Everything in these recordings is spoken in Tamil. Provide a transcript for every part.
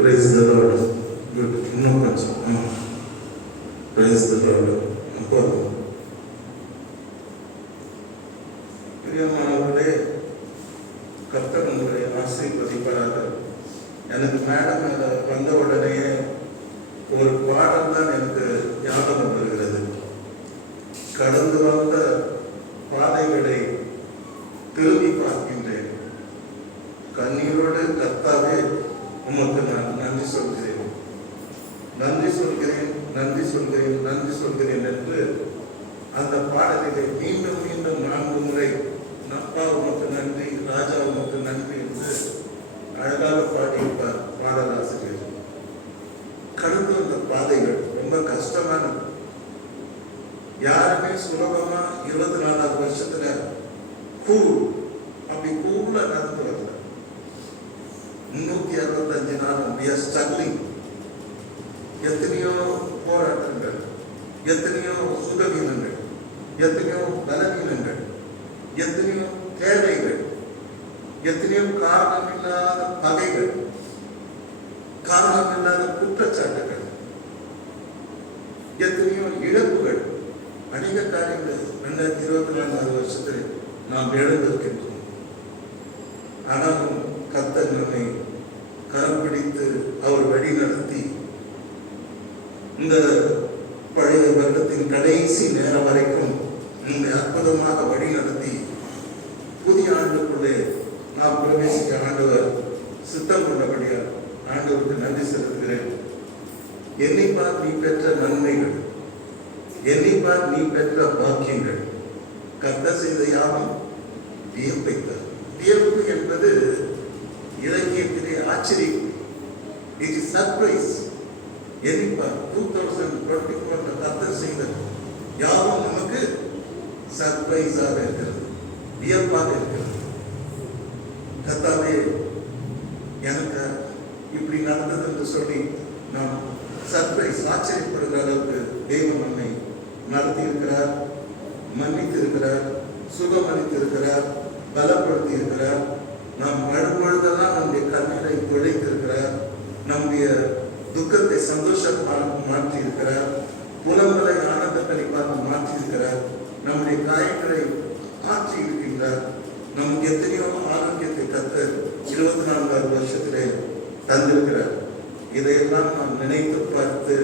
Praise the Lord. Good. இன்னும் கொஞ்சம். Praise the Lord. போதும். பிரியமானவர்களே, கர்த்தர் உங்களை ஆசீர்வதிப்பாராக. எனக்கு மேடம் வந்த உடனே ஒரு பாடல் தான் எனக்கு ஞாபகம் வருகிறது. கடந்து வந்த பாதைகளை திரும்பி பார்க்கின்றேன். கண்ணீரோடு கர்த்தாவே உமக்கு நான் நன்றி சொல்கிறேன், நன்றி சொல்கிறேன், நன்றி சொல்கிறேன், நன்றி சொல்கிறேன் என்று அந்த பாடலிலே மீண்டும் மீண்டும் 4 முறை அப்பா உமக்கு நன்றி, ராஜா உமக்கு நன்றி என்று அழகாக பாடியிருப்பார் பாடலாசிரியர். கடந்து வந்த பாதைகள் ரொம்ப கஷ்டமானது. யாருமே சுலபமா 24 வருஷத்துல அப்படி கூல நடந்து வரல. 365 நாளும் we are struggling. எத்தனையோ போராட்டங்கள், எத்தனையோ சுகவீனங்கள், எத்தனையோ பலவீனங்கள், எத்தனையோ தேவைகள், எத்தனையோ காரணமில்லாத பகைகள், காரணமில்லாத குற்றச்சாட்டுகள், எத்தனையோ இழப்புகள், அநேக காரியங்கள் 2024 வருஷத்தில் நாம் இழந்திருக்கின்றோம். ஆனாலும் கர்த்தர் நம்மை கரம் பிடித்து அவர் வழி நடத்தி இந்த பழைய வருடத்தின் கடைசி நேரம் வரைக்கும் நம்மை அற்புதமாக வழி நடத்தி புதிய ஆண்டுக்குள்ளே நாம் பிரவேசிக்க ஆண்டவர் சித்தம் கொண்டபடியால் ஆண்டவருக்கு நன்றி செலுத்துகிறேன். என்னைப்பார் நீ பெற்ற நன்மைகள், என்னைப்பார் நீ பெற்ற பாக்கியங்கள், கர்த்தர் செய்த யாவும் வியப்பை தரும். வியப்பு என்பது இலக்கியத்திலே ஆச்சரியம். It is surprise. என்னைப்பார் 2024 கர்த்தர் செய்த யாவும் நமக்கு சர்ப்ரைஸாக இருக்கிறது, வியப்பாக இருக்கிறது. கர்த்தாவே எனக்கு இப்படி நடந்தது என்று சொல்லி நாம் சர்ப்ரைஸ் ஆச்சரியப்படுகிற அளவுக்கு தெய்வம் நம்மை நடத்தி இருக்கிறார், மன்னித்து இருக்கிறார், சுகமளித்து இருக்கிறார், பலப்படுத்தி இருக்கிறார். நாம் அழும்பொழுதெல்லாம் நம்முடைய கண்ணீரை துடைத்திருக்கிறார், நம்முடைய துக்கத்தை சந்தோஷமாக மாற்றி இருக்கிறார், புலம்பலை ஆனந்த கழிப்பாக மாற்றி இருக்கிறார், நம்முடைய காயங்களை ஆற்றி இருக்கின்றார். நமக்கு எத்தனையோ ஆரோக்கியத்தை கர்த்தர் 24 வருஷத்திலே தந்திருக்கிறார். இதையெல்லாம் நாம் நினைத்து பார்த்து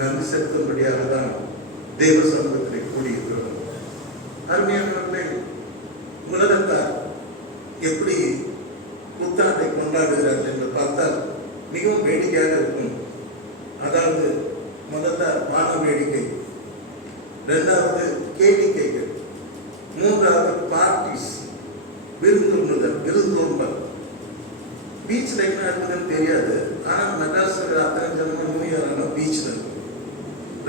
நன்றி செலுத்தும்படியாக தான் தேவ சமூகத்திலே கூடியிருக்கிறோம். அருமையானவர்களே, உலகத்தார் எப்படி புத்தாண்டை கொண்டாடுகிறார்கள் என்று பார்த்தால் மிகவும் வேடிக்கையாக இருக்கும். அதாவது முதல்ல வான வேடிக்கை, 2வது கேளிக்கைகள், 3வது பார்ட்டிஸ், விருந்தோம்பல், விருந்தோம்பல். பீச்சில் என்ன இருக்குதுன்னு தெரியாது. ஆனால் மெட்ராஸில் அத்தனை ஜனமும் நோயாளனா பீச்சில் இருக்கும்.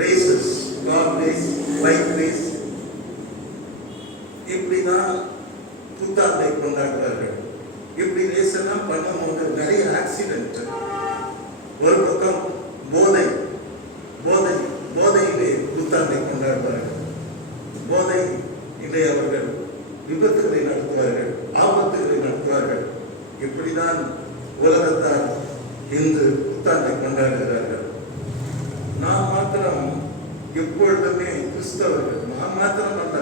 Races, dog race, bike race, இப்படிதான் புத்தாண்டை கொண்டாடுவார்கள். இப்படி ரேஸ் எல்லாம் பண்ணும்போது நிறைய ஆக்சிடென்ட். ஒரு பக்கம் போதை, போதை போதையிலே புத்தாண்டை கொண்டாடுவார்கள். போதை இதை அவர்கள் விபத்துகளை நடத்துவார்கள், ஆபத்துகளை நடத்துவார்கள். இப்படிதான் உலகத்தார் இன்று புத்தாண்டை கொண்டாடுகிறார்கள். நாம் மாத்திரம் எப்பொழுதுமே கிறிஸ்தவர்கள், நாம் மாத்திரம் அல்ல,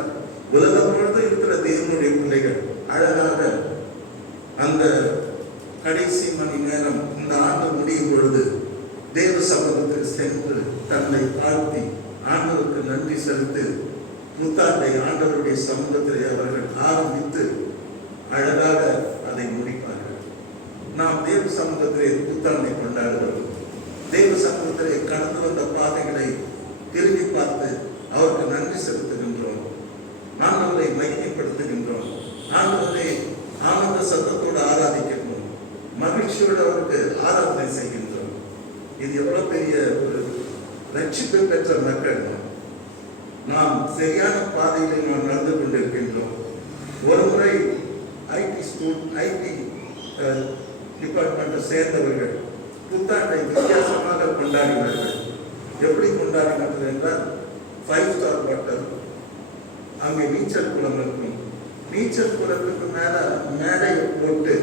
உலகம் முழுவதும் இருக்கிற தேவனுடைய பிள்ளைகள் அழகாக அந்த கடைசி மணி நேரம் இந்த ஆண்டு முடியும் பொழுது தேவ சமூகத்தில் சென்று தன்னை தாழ்த்தி ஆண்டவருக்கு நன்றி செலுத்தி புத்தாண்டை ஆண்டவருடைய சமூகத்திலே அவர்கள் ஆரம்பித்து அழகாக அதை முடிப்பார்கள். நாம் தேவ சமூகத்திலே புத்தாண்டை கொண்டாடுகிறோம். தேவ சமூகத்திலே கடந்து வந்த பாதைகளை திரும்பி பார்த்து அவருக்கு நன்றி செலுத்துகின்றோம். ஆண்டவரை மகிமைப்படுத்துகின்றோம். ஆண்டவரை ஆனந்த சத்தத்தோடு ஆராதிக்கின்றோம். மகிழ்ச்சியோடு அவருக்கு ஆராதனை செய்கின்றோம். இது எவ்வளவு பெரிய ஒரு ரட்சிப்பு பெற்ற மக்கள். நாம் சரியான பாதையிலே நாம் நடந்து கொண்டிருக்கின்றோம். ஒரு முறை ஐடி டிபார்ட்மெண்ட்டை சேர்ந்தவர்கள் புத்தாண்டை வித்தியாசமாக கொண்டாடினார்கள். எப்படி கொண்டாடினார்கள் என்றால் 5 ஸ்டார் ஹோட்டல், அங்கே நீச்சல் குளம் இருக்கும். நீச்சல் குளத்துக்கு மேடையை போட்டு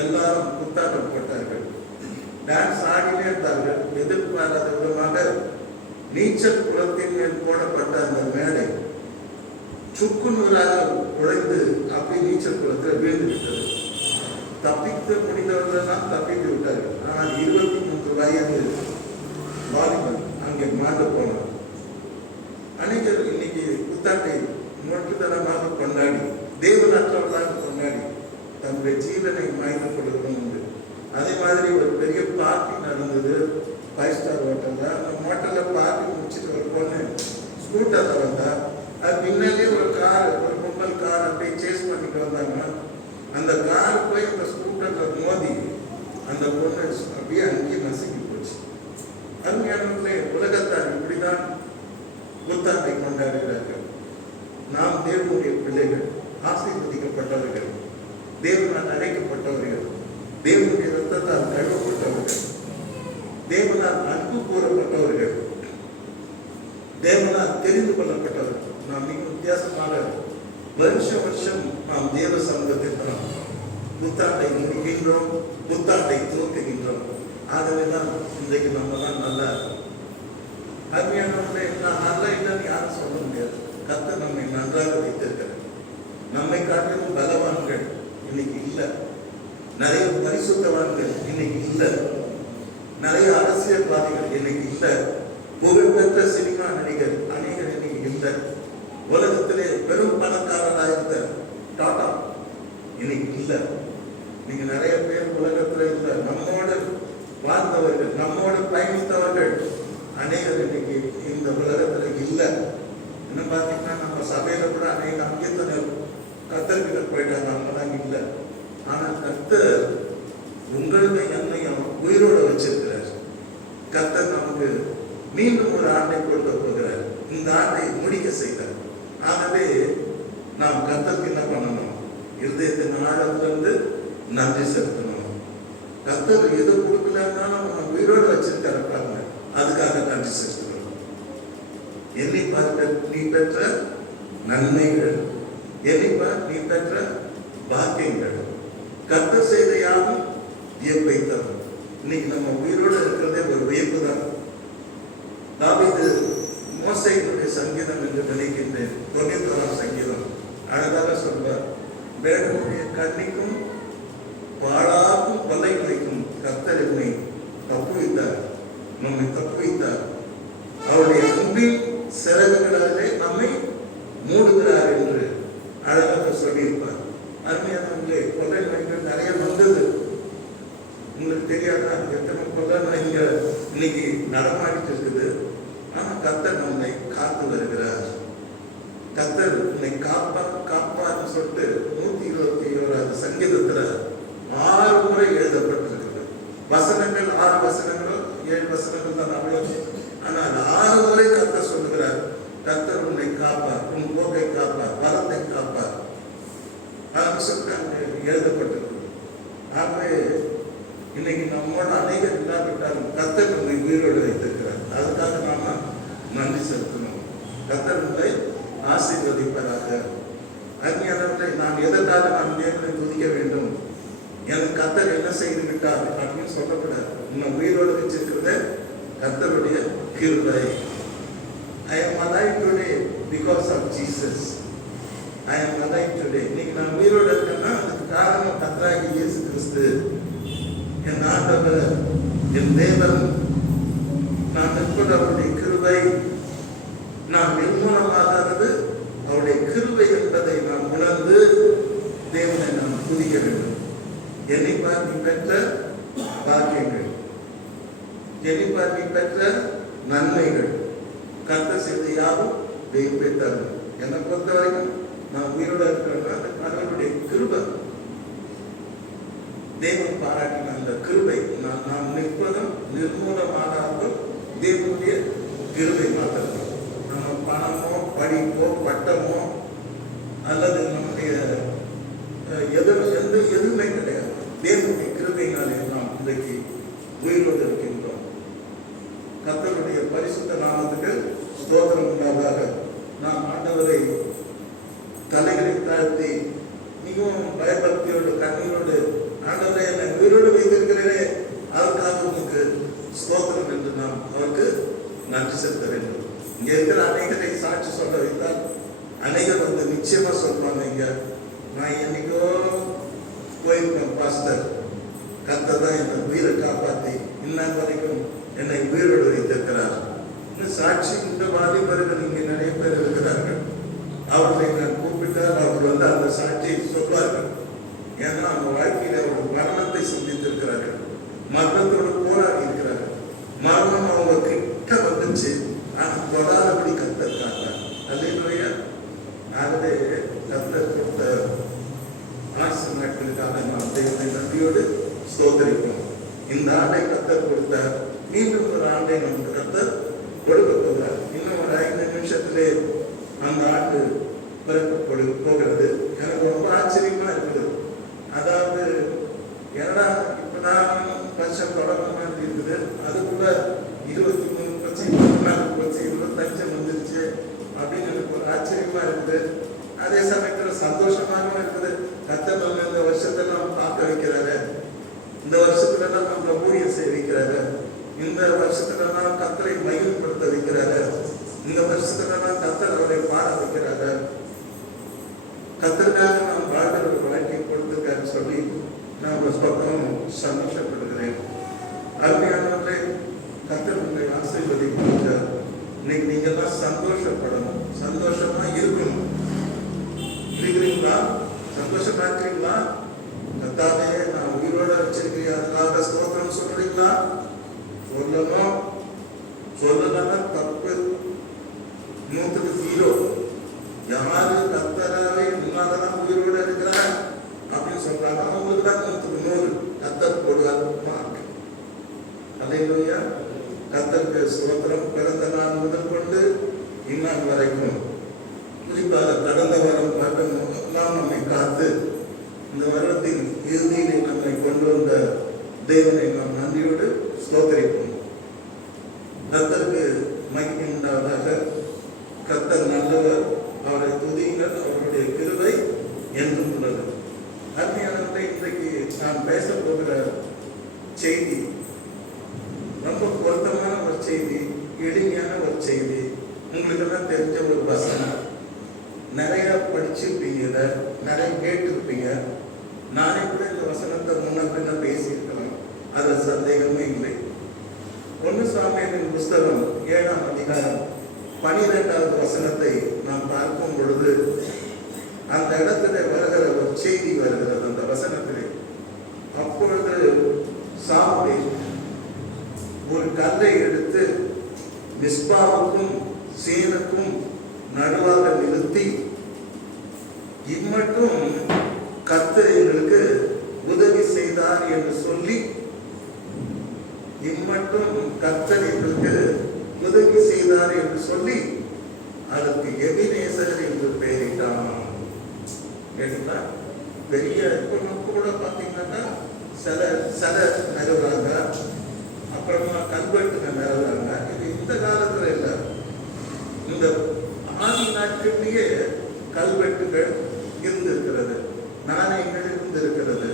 எல்லாரும் புத்தாட்டம் போட்டார்கள். டான்ஸ் ஆடினே இருந்தார்கள். எதிர்பாராத விதமாக நீச்சல் குளத்தின் மேல் போடப்பட்ட அந்த மேடை சுக்குநூறாக உழைந்து அப்படி நீச்சல் குளத்தில் வீழ்ந்து விட்டது. தப்பித்து முடிந்தவர்களெல்லாம் தப்பித்து விட்டார்கள். ஆனால் 23 வயது வாலிபன் அங்கே மாண்டு போனார். அநேகர் இன்னைக்கு புத்தாண்டை மொட்டுத்தனமாக கொண்டாடி, தேவநாற்றவர்களாக கொண்டாடி தன்னுடைய ஜீவனை மாய்ந்து கொள்வதும் உண்டு. அதே மாதிரி ஒரு பெரிய பார்ட்டி நடந்தது 5 ஸ்டார் ஹோட்டலில். அந்த ஹோட்டலில் பார்ட்டி முடிச்சுட்டு ஒரு பொண்ணு ஸ்கூட்டரில் வந்தா, அது பின்னாலே ஒரு கார், ஒரு கும்பல் கார் அப்படியே சேஸ் பண்ணிட்டு வந்தாங்க. அந்த கார் போய் அந்த ஸ்கூட்டரில் மோதி அந்த பொண்ணு அப்படியே அங்கேயே நசுக்கி போச்சு. அருமையானவர்களே, உலகத்தார் இப்படிதான் புத்தாண்டை கொண்டாடுகிறார்கள். நாம் தேவனுடைய பிள்ளைகள், ஆசீர்வதிக்கப்பட்டவர்கள், தேவனால் அழைக்கப்பட்டவர்கள், தேவனுடைய ரத்தத்தால் கழுவப்பட்டவர்கள், தேவனால் அன்பு கூறப்பட்டவர்கள், தேவனால் தெரிந்து கொள்ளப்பட்டவர்கள். நாம் மிக வித்தியாசமாக வருஷம் நாம் தேவ சமூகத்தில் புத்தாண்டை முடிக்கின்றோம், புத்தாண்டை துவக்குகின்றோம். ஆகவேதான் இன்றைக்கு நம்ம தான் நல்லா இருக்கும். அருமையானவர்களே, நான் நல்லா இல்லைன்னு யாரும் சொல்ல முடியாது. கர்த்தர் நம்மை நன்றாக வைத்திருக்கிறார். நம்மை காட்டிலும் பலவான்கள் இன்னைக்கு இல்லை. நிறைய பரிசுத்தவான்கள் இன்னைக்கு இல்லை. நிறைய அரசியல்வாதிகள் இன்னைக்கு இல்லை. புகழ்பெற்ற சினிமா நடிகர் அநேகர் இன்னைக்கு இல்லை. உலகத்திலே பெரும் பணக்காரராக இருந்த டாடா இன்னைக்கு இல்லை. நீங்க நிறைய பேர் உலகத்துல இல்லை. நம்மோடு வாழ்ந்தவர்கள், நம்மோடு பயணித்தவர்கள் அநேகர் இன்னைக்கு இந்த உலகத்துல இல்லை. என்ன பார்த்தீங்கன்னா, நம்ம சபையில கூட அநேக அங்கேத்தனர் கர்த்தர்கிட்ட போயிட்டாங்க, அவங்கதான் இல்லை. ஆனால் கர்த்தர் உங்களுக்கு என்னையும் உயிரோட வச்சிருக்கிறார். கர்த்தர் நமக்கு மீண்டும் ஒரு ஆண்டை கொடுக்க போகிறார். இந்த ஆண்டை முடிக்க செய்தார். ஆகவே நாம் கர்த்தருக்கு என்ன பண்ணணும்? இருதயத்தின் ஆழத்திலிருந்து நன்றி செலுத்தணும். கர்த்தர் எது கொடுக்கலன்னாலும் நம்ம உயிரோடு வச்சிருக்காரு பாருங்க, அதுக்காக நன்றி செலுத்தணும். என்னைப்பார் நீ பெற்ற நன்மைகள், என்னைப்பார் நீ பெற்ற பாக்கியங்கள், கர்த்தர் செய்த யாரும் வியப்பை தரும். இன்னைக்கு நம்ம உயிரோடு இருக்கிறதே ஒரு வியப்பு தான். தாவீது மோசேயினுடைய சங்கீதம் என்று நினைக்கின்றேன், 91ஆம் சங்கீதம் அழகாக சொல்வார். வேடனுடைய கண்ணிக்கும் பாழாக்கும் கொலை நோய்க்கும் கர்த்தர் என்னை தப்புவித்தார், நம்மை தப்புவித்தார். அவருடைய அன்பின் சிறகுகளிலே நம்மை மூடுகிறார் என்று அழகாக சொல்லியிருப்பார். அருமையானவர்களே, கொலை நோய்கள் நிறைய வந்தது. உங்களுக்கு தெரியாதா எத்தனை கொலை நோய்கள் இன்னைக்கு நடமாடிட்டு இருக்குது. ஆனால் கர்த்தர் நம்மை காத்து வருகிறார். கர்த்தர் உன்னை காப்பான்னு சொல்லிட்டு 121ஆவது சங்கீதத்துல 6 முறை எழுதப்பட்டிருக்கிறது. வசனங்கள் 6 வசனங்களோ 7 வசனங்கள் தான் அவ்வளவு. ஆனால் 6 முறை கர்த்தர் சொல்லுகிறார், கர்த்தர் உன்னை காப்பார், உன் போக்கை காப்பார், வரத்தை காப்பார். எழுதப்பட்டிருக்கு. ஆகவே இன்னைக்கு நம்மோட அநேகர் இல்லாவிட்டாலும் கர்த்தர் நம்மை உயிரோடு வைத்திருக்கிறார். அதுக்காக நாம நன்றி செலுத்தணும். கர்த்தர் உங்களை ஆசீர்வதிப்பதாக. அருமையானவர்களை, நான் எதற்காக நான் தேவனை துதிக்க வேண்டும்? எனக்கு கர்த்தர் என்ன செய்து விட்டார் அப்படின்னு சொல்லக்கூடாது. உன்னை உயிரோடு வச்சிருக்கிறத கர்த்தருடைய கிருபை. I am alive today because of Jesus. I am alive today. இன்னைக்கு நான் உயிரோடு இருக்கேன்னா அதுக்கு காரணம் கர்த்தராகிய இயேசு கிறிஸ்து, என் ஆண்டவர், என் தேவன். நான் நிற்பது அவருடைய கிருபை. நான் நிர்மூலமாகிறது அவருடைய கிருபை என்பதை நாம் உணர்ந்து தேவனை நாம் துதிக்க வேண்டும். என்னை பார்த்து பெற்ற பாக்கியங்கள், என்னை பார்த்து பெற்ற நன்மைகள், கர்த்தர் செய்த யாரும் தெய்வத்தை தரும். என்னை பொறுத்த வரைக்கும் நான் உயிரோட இருக்கிறேன்னா அவருடைய கிருபை, தேவன் பாராட்டின அந்த கிருபை. நாம் நிற்பதும் நிர்மூலமானாலும் தேவனுடைய கிருபை மாத்திரம். நம்ம பணமோ படிப்போ பட்டமோ அல்லது நம்முடைய எதுவுமே கிடையாது. தேவனுடைய கிருபையினாலே நாம் இன்றைக்கு உயிரோடு இருக்கின்றோம். கர்த்தருடைய பரிசுத்த நாமத்துக்கு ஸ்தோத்திரம் உண்டாவதாக. நாம் ஆண்டவரை தலைகளை தாழ்த்தி மிகவும் பயபக்தியோடு கண்ணீரோடு, ஆண்டவரை என்னை உயிரோடு வைத்திருக்கிறேனே அதற்காக உமக்கு ஸ்தோத்திரம் என்று நாம் அவருக்கு நன்றி செலுத்த வேண்டும். இங்க இருக்கிற அநேகரை சாட்சி சொல்ல வைத்தால் அநேகர் வந்து நிச்சயமா சொல்லுவாங்க, இங்க நான் என்னைக்கோ போயிருக்கேன் பாஸ்டர், கர்த்தர் தான் இந்த உயிரை காப்பாற்றி இன்னும் வரைக்கும் என்னை உயிரோடு வைத்திருக்கிறார். சாட்சி இந்த வாலிபர்கள் இங்கே நிறைய பேர் இருக்கிறார்கள். அவர்களை நான் கூப்பிட்டால் அவர் வந்து அந்த சாட்சியை சொல்வார்கள். ஏன்னா அவங்க வாழ்க்கையில ஒரு மரணத்தை சந்தித்திருக்கிறார்கள், மரணத்தோடு போராடி இருக்கிறார்கள். மரணம் அவங்க கிட்ட வந்துச்சு, ஆனால் தொடாதபடி கத்திருக்காங்க. அல்லேலூயா. ஆகவே கர்த்தர் கொடுத்த ஆசை நாட்களுக்காக நாம் தேவனை நன்றியோடு ஸ்தோத்திரிப்போம். இந்த ஆண்டை கர்த்தர் கொடுத்த மீண்டும் ஒரு ஆண்டை நமக்கு கர்த்தர் கொடுக்க போகிறார். இன்னும் ஒரு 5 நிமிஷத்திலே அந்த ஆண்டு பிறக்கப்படு போகிறது. எனக்கு ரொம்ப ஆச்சரியமா இருக்குது. அதாவது என்னடா இப்பதான் வருஷம் தொடங்க மாதிரி இருக்குது, அதுக்குள்ள 23 போச்சு, 24 போச்சு, 25 வந்துருச்சு அப்படின்னு எனக்கு ஒரு ஆச்சரியமா இருக்குது. அதே சமயத்துல சந்தோஷமாகவும் இருக்குது. கர்த்தர் நம்ம இந்த வருஷத்தெல்லாம் பார்க்க வைக்கிறாரு, இந்த வருஷத்துலலாம் நம்மளை ஊழியம் செய்ய வைக்கிறாரு, இந்த வருஷத்துலலாம் கர்த்தரை மகிமைப்படுத்த வைக்கிறாரு, இந்த வருஷத்துலலாம் கர்த்தர் அவரை பாட வைக்கிறாரு. கர்த்தருக்காக நாம் வாழ்கிற ஒரு வாழ்க்கை கொடுத்துருக்காருன்னு சொல்லி நான் ஒரு பக்கம் சந்தோஷப்படுகிறேன். அருமையானவர்களே, கர்த்தர் உங்களை ஆசீர்வதிக்கிறார். இன்னைக்கு நீங்க எல்லாம் சந்தோஷப்படணும், சந்தோஷமா இருக்கணும். இருக்கிறீங்களா? சந்தோஷமா இருக்கிறீங்களா? கர்த்தாவே நான் உயிரோட வச்சிருக்கிறேன், அதுக்காக ஸ்தோத்திரம் சொல்றீங்களா? சொல்லணும். சொல்லலாம் தப்பு. 100க்கு 0. யாரு கர்த்தராவே முன்னாலதான் உயிரோட இருக்கிறார் அப்படின்னு சொல்றாங்க, அவங்களுக்கு தான் 100க்கு 100 கர்த்தர் போடுவார். அல்லேலூயா. கர்த்தருக்கு ஸ்தோத்திரம். பிறந்த நாள் முதல் கொண்டு இந்நாள் வரைக்கும், குறிப்பாக கடந்த வருடம் நம்மை காத்து இந்த வருடத்தின் இறுதியிலே நம்மை கொண்டு வந்த தேவனை நாம் நன்றியோடு ஸ்தோத்திரிப்போம். கர்த்தருக்கு மகிமை உண்டாவதாக. கர்த்தர் நல்லவர், அவரை துதியுங்கள், அவருடைய கிருபை என்றும் உள்ளது. அருமையானவர்களே, இன்றைக்கு நான் பேச போகிற செய்தி ரொம்ப பொருத்தமான ஒரு செய்தி, எளிமையான ஒரு செய்தி. உங்களுக்கு எல்லாம் தெரிஞ்ச ஒரு வசனம். நிறைய படிச்சிருப்பீங்க, நிறைய கேட்டிருப்பீங்க. நானே கூட இந்த வசனத்தை முன்ன பின்ன பேசியிருக்கலாம், அது சந்தேகமே இல்லை. 1 சாமுவேலின் புஸ்தகம் 7ஆம் அதிகாரம் 12வது வசனத்தை நாம் பார்க்கும் பொழுது அந்த இடத்துல வருகிற ஒரு செய்தி வருகிறது. அந்த வசனத்திலே, அப்பொழுது சாமுவேல் ஒரு கல்லை எடுத்து மிஸ்பாவுக்கும் சேனுக்கும் நடுவாக நிறுத்தி, இம்மட்டும் கர்த்தர் எங்களுக்கு உதவி செய்தார் என்று சொல்லி, இம்மட்டும் கர்த்தர் எங்களுக்கு உதவி செய்தார் என்று சொல்லி அதற்கு எபினேசர் என்று பெயரிட்டான். பெரிய கூட பார்த்தீங்கன்னா சில நிறுவுறாங்க, அப்புறமா கல்வெட்டுங்க நிறுவுறாங்க. இது இந்த காலத்துல இல்லை, இந்த ஆதி நாட்களிலேயே கல்வெட்டுகள் இருந்திருக்கிறது, நாணயங்கள் இருந்திருக்கிறது,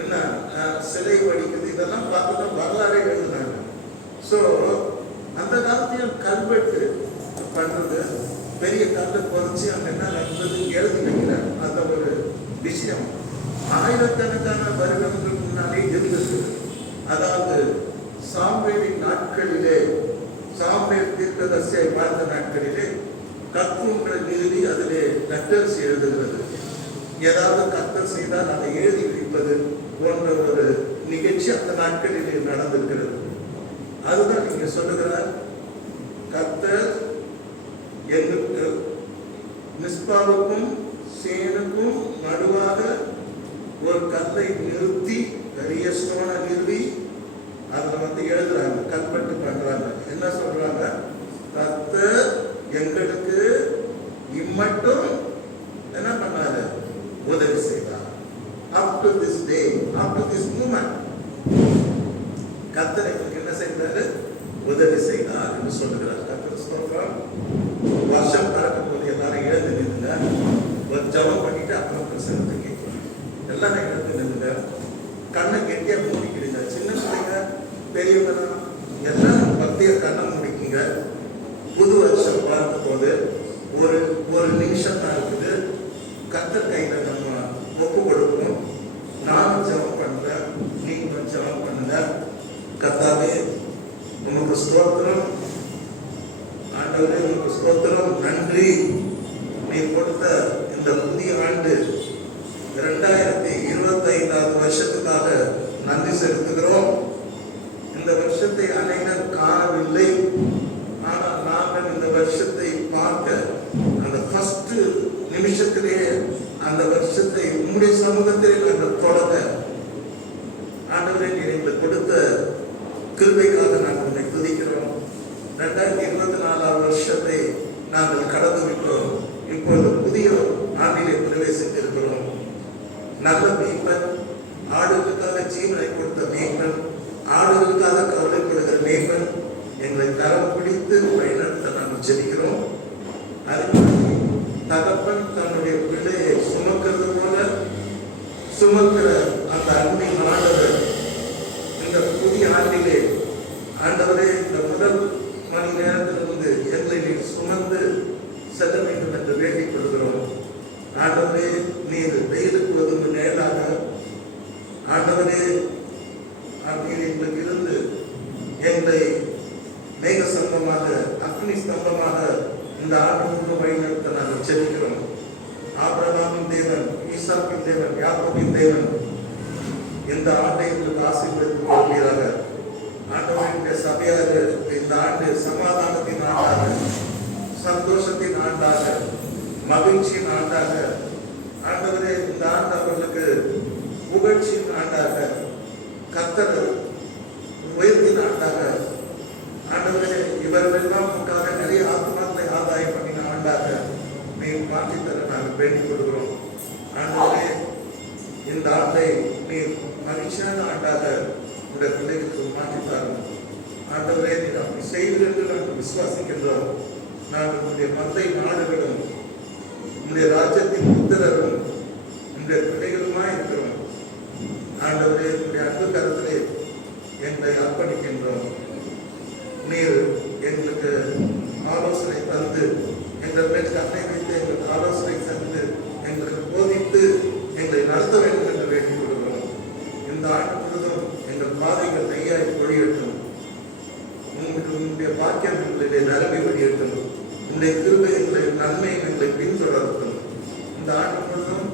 என்ன சிலை வடிக்குது, இதெல்லாம் பார்த்துதான் வரலாறே எழுதுனாங்க. ஸோ அந்த காலத்தையும் கல்வெட்டு பண்றது, பெரிய கல்லை பொறிச்சு அங்க என்ன நடந்தது எழுதி வைக்கிறார். அந்த ஒரு விஷயம் ஆயிரக்கணக்கான வருடங்களுக்கு முன்னாலே இருந்தது. அதாவது சாமுவேலின் நாட்களிலே, சாமுவேல் தீர்க்கதரிசியை வாழ்ந்த நாட்களிலே கற்புங்களை நிறுவி அதிலே லெட்டர்ஸ் எழுதுகிறது. ஏதாவது கர்த்தர் செய்தால் அதை எழுதி வைப்பது போன்ற ஒரு நிகழ்ச்சி அந்த நாட்களிலே நடந்திருக்கிறது. அதுதான் நீங்க சொல்லுகிறார், கர்த்தர் எங்களுக்கு மிஸ்பாவுக்கும் சேனுக்கும் நடுவாக ஒரு கல்லை நிறுத்தி, பெரிய ஸ்டோனை நிறுவி அதுல வந்து எழுதுறாங்க, கல்வெட்டு பண்றாங்க. என்ன சொல்றாங்க? கர்த்தர் எங்களுக்கு இம்மட்டும் என்ன பண்ணாரு? உதவி செய்தார். Up to this day, up to this moment, கர்த்தர் எங்களுக்கு என்ன செய்தாரு? உதவி செய்தார் என்று சொல்லுகிறார். கர்த்தர் ஸ்தோத்திரம். வருஷம் பறக்கும் போது எல்லாரும் எழுந்து நின்றுங்க, ஒரு ஜபம் பண்ணிட்டு அப்புறம் பிரசனத்தை கேட்கலாம். எல்லாரும் எழுந்து நின்றுங்க, கண்ணை கெட்டியா மூடிக்கிடுங்க. சின்ன சின்ன பிள்ளைங்க பெரியவங்க எல்லாம் பக்திய கண்ணை முடிக்குங்க. புது வருஷம் பார்க்கும் போது ஒரு ஒரு நிமிஷம் தான் இருக்குது. கர்த்தர் கையில நம்ம ஒப்பு கொடுக்கணும். நானும் ஜெபம் பண்ணுறேன், நீங்களும் ஜெபம் பண்ணுங்க. கர்த்தாவே உமக்கு ஸ்தோத்திரம், ஆண்டவரே உமக்கு ஸ்தோத்திரம், நன்றி. நீ கொடுத்த இந்த புதிய ஆண்டு 2025 வருஷத்துக்காக நன்றி செலுத்துகிறோம். இந்த வருஷத்தை அனைவர் காணவில்லை, ஆனால் நாங்கள் இந்த வருஷத்தை பார்க்க அந்த ஃபர்ஸ்ட் நிமிஷத்திலேயே அந்த வருஷத்தை உம்முடைய சமூகத்திலே நாங்கள் தொடங்க. ஆண்டவரே நீர் எங்களுக்கு கொடுத்த கிருபைக்காக நாங்கள் உன்னை துதிக்கிறோம். 2024 வருஷத்தை நாங்கள் கடந்து விட்டோம். இப்பொழுது புதிய ஆண்டிலே பிரவேசித்திருக்கிறோம். நல்ல மேய்ப்பன், ஆடுகளுக்காக ஜீவனை கொடுத்த மேய்ப்பன், ஆடுகளுக்காக கவலைப்படுகிற மேய்ப்பன், எங்களை கரம் பிடித்து வழிநடத்த நாங்கள் ஜெபிக்கிறோம். அது தகப்பன் தன்னுடைய பிள்ளையை சுமக்கிறது போல சுமக்கிற அந்த அன்பின் ஆண்டவர் இந்த புதிய ஆண்டிலே ஆண்டவரே இந்த முதல் மணி நேரத்திலிருந்து எங்களை நீர் சுமந்து செல்ல வேண்டும் என்று வேண்டிக் கொள்கிறோம். ஆண்டவரே நீர் வெயிலுக்கு ஒதுங்கு நேராக ஆண்டவரே நீர் எங்களுக்கு இருந்து எங்களை மேக ஸ்தம்பமாக அக்னி ஸ்தம்பமாக இந்த ஆண்டு முழு வழிநடத்த நாங்கள் செல்கிறோம். ஆபிரகாமின் தேவன், ஈசாக்கின் தேவன், யாக்கோபின் தேவன் இந்த ஆண்டை எங்களுக்கு ஆசீர்வதித்து கொள்வீராக. ஆண்டவருடைய சபையாக இந்த ஆண்டு சமாதானத்தின் ஆண்டாக, சந்தோஷத்தின் ஆண்டாக, மகிழ்ச்சியின் ஆண்டாக, ஆண்டவரே இந்த ஆண்டு அவர்களுக்கு புகழ்ச்சியின் ஆண்டாக, கர்த்தர் உயர்த்தின் ஆண்டாக, ஆண்டவரே இவர்களெல்லாம் உங்களுக்காக நிறைய ஆத்மாக்களை ஆதாயம் பண்ணின ஆண்டாக நீர் மாற்றித்தர நாங்கள் வேண்டிக் கொள்கிறோம். ஆண்டவரே இந்த ஆண்டை நீர் மகிழ்ச்சியான ஆண்டாக உடைய பிள்ளைகளுக்கு மாற்றித்தாரும். ஆண்டவரே நீர் அப்படி செய்வது என்று நாங்கள் விசுவாசிக்கின்றோம். நாங்கள் உடைய மந்தை நாடுகளும் உடைய ராஜ்யத்தின் புத்திரரும் உடைய பிள்ளைகளுமாய் இருக்கிறோம். ஆண்டவரே உடைய அன்பு கருத்திலே எங்களை அர்ப்பணிக்கின்றோம். நீர் எங்களுக்கு ஆலோசனை தந்து எங்கள் மேல் கண்ணை வைத்து எங்களுக்கு ஆலோசனை தந்து எங்களுக்கு போதித்து எங்களை நடத்த வேண்டும் என்று வேண்டிக் கொள்கிறோம். இந்த ஆண்டு முழுவதும் எங்கள் பாதைகள் நெய்யாய் பொழியட்டும். உங்களுடைய பாக்கியம் எங்களிலே நிரம்பி வெளியட்டும். உங்களுடைய கிருபை எங்களை நன்மை எங்களை பின்தொடரட்டும். இந்த ஆண்டு முழுவதும்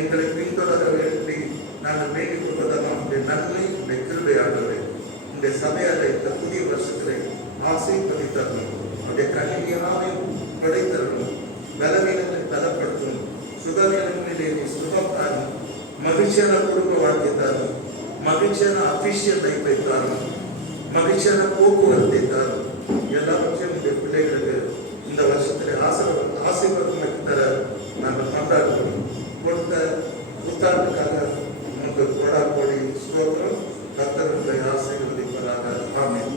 எங்களை பின்தொடர வேண்டி நாங்கள் வேண்டிக் கொள்வதெல்லாம் உங்களுடைய நன்மை, உங்களுடைய கிருபை ஆண்டவரே உங்களுடைய சபையாரை இந்த புதிய வருஷத்திலே ஆசீர்வதித்தரணும். அவருடைய கல்வியாவையும் படைத்தரணும். பலவீனங்களை பலப்படுத்தும். சுகவீனங்களிலே சுகம் தாரும். மகிழ்ச்சியான குடும்ப வாழ்க்கை தாரும். மகிழ்ச்சியான அபிஷியல் லைஃபை தாரும். மகிழ்ச்சியான போக்குவரத்தை தாரும். எல்லாவற்றையும் உடைய பிள்ளைகளுக்கு இந்த வருஷத்திலே ஆசீர்வாதம் தர நாங்கள் கொண்டாடுகிறோம். கொடுத்த புத்தாண்டுக்காக உங்களுக்கு கொடாக்கோடி ஸ்தோத்திரம். கர்த்தருடைய ஆசீர்வதிப்பதாக. ஆமென்.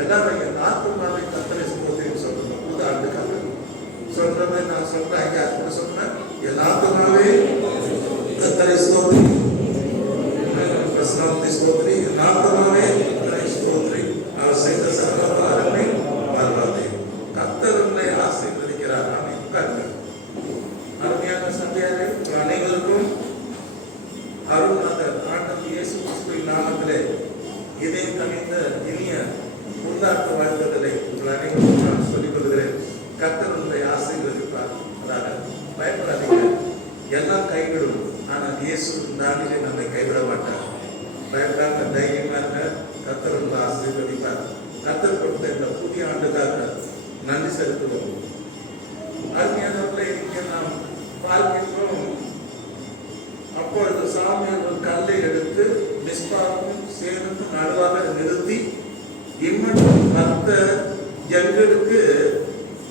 எல்லாரும் என் ஆத்மாவை கர்த்தரை ஸ்தோத்திரம் சொல்லணும். புது ஆண்டுக்காக சொல்றதை நான் சொல்றேன். ஐயா கூட சொன்னேன். என் ஆத்மாவே கர்த்தரை ஸ்தோத்திரி, பிரசனாந்தி ஸ்தோத்திரி, என் ஆத்மாவே கர்த்தரை ஸ்தோத்திரி, அவர் செய்த சகல காரியங்களை மறவாதே. கர்த்தர் உங்களை ஆசீர்வதிக்கிறார். ஆமென். உட்காருங்கள். அருமையான சந்தையாரை அனைவருக்கும் அருள்நாதர் ஆண்டவர் இயேசு கிறிஸ்துவின் நாமத்திலே இதே கணிந்த இனிய புத்தாண்டு வாழ்த்துதலை உங்கள் அனைவருக்கும் நான் சொல்லிக் கொள்கிறேன். கர்த்தர் உங்களை ஆசீர்வதிப்பார். அதாவது பயப்படாதீங்க. எல்லாம் கைவிடும், ஆனால் இயேசு நாளிலே நம்மை கைவிட மாட்டார். பயப்படாம தைரியமா இருக்க. கர்த்தர் உங்களை ஆசீர்வதிப்பார். கர்த்தர் கொடுத்த இந்த புதிய ஆண்டுக்காக நன்றி செலுத்துவோம். அருமையானவர்களை இங்கே நாம் பார்க்கின்றோம். அப்பொழுது சாமுவேல் ஒரு கல்லை எடுத்து மிஸ்பாவுக்கும் சேனுக்கும் நடுவாக நிறுத்தி இன்னும் 10 ஜனங்களுக்கு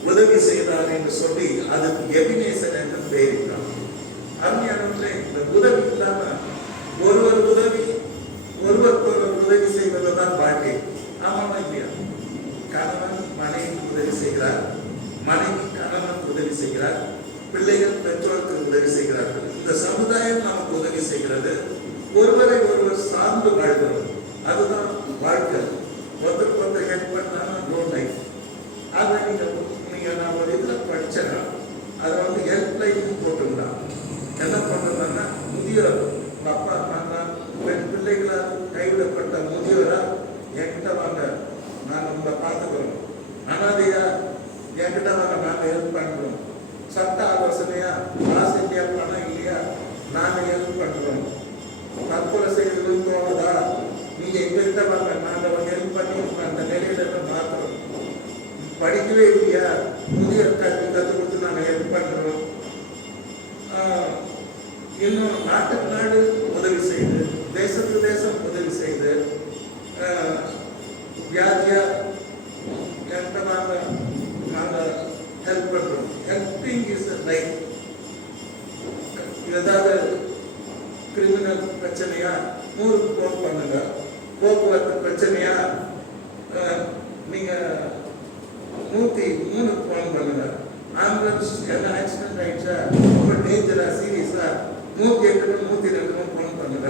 உதவி செய்தார் என்று சொல்லி அதுக்கு எபினேசர் என்று பெயரிட்டார். அருமையானவர்களே, இந்த உதவி இல்லாம ஒருவர் உதவி செய்வதுதான் வாழ்க்கை. ஆமாம் இல்லையா? கணவன் மனைவி உதவி செய்கிறார், மனைவி கணவன் உதவி செய்கிறார், பிள்ளைகள் பெற்றோருக்கு உதவி செய்கிறார்கள். இந்த சமுதாயம் நமக்கு உதவி செய்கிறது. ஒருவரை ஒருவர் சார்ந்து வாழ்கிறோம். அதுதான் வாழ்க்கை. ஒருத்தருக்கு ஒருத்தர் ஹெல்ப் பண்ணா நோ லைஃப். அதை நீங்கள் நான் ஒரு இதில் படித்தேன்னா அதை ஹெல்ப் லைஃப்னு போட்டுருந்தான். என்ன பண்ணுறதுன்னா முதியோர் அப்பா அம்மா பெண் பிள்ளைகளால் கைவிடப்பட்ட முதியோரா என்கிட்ட வாங்க, நாங்கள் உங்களை பார்த்துக்கிறோம். அனாதையா என்கிட்ட வாங்க, நாங்கள் ஹெல்ப் பண்ணுறோம். சட்ட ஆலோசனையா காசு இல்லையா பணம் இல்லையா நாங்கள் ஹெல்ப் பண்ணுறோம். தற்கொலை செய்யணும்னு தோணுதா நீங்கள் எங்ககிட்ட வாங்க, நாங்கள் ஹெல்ப் பண்ணி அந்த நிலையில மாற்றுறோம். படிக்கவே இல்லையா முதியோர் கல்வி கற்றுக் கொடுத்து நாங்கள் ஹெல்ப் பண்ணுறோம். இன்னும் நாட்டுக்கு நாடு உதவி செய்து, தேசத்துக்கு தேசம் உதவி செய்து, வியாதியா என்கிட்ட நாங்கள் ஹெல்ப் பண்ணுறோம். Helping is life. ஏதாவது கிரிமினல் பிரச்சனையா 100க்கு ஃபோன் பண்ணுங்க. போக்குவரத்து பிரச்சனையா நீங்கள் 103க்கு ஃபோன் பண்ணுங்க. ஆம்புலன்ஸ் என்ன ஆக்சிடென்ட் ஆயிடுச்சா, ரொம்ப டேஞ்சரா சீரியஸா 108 102 ஃபோன் பண்ணுங்க.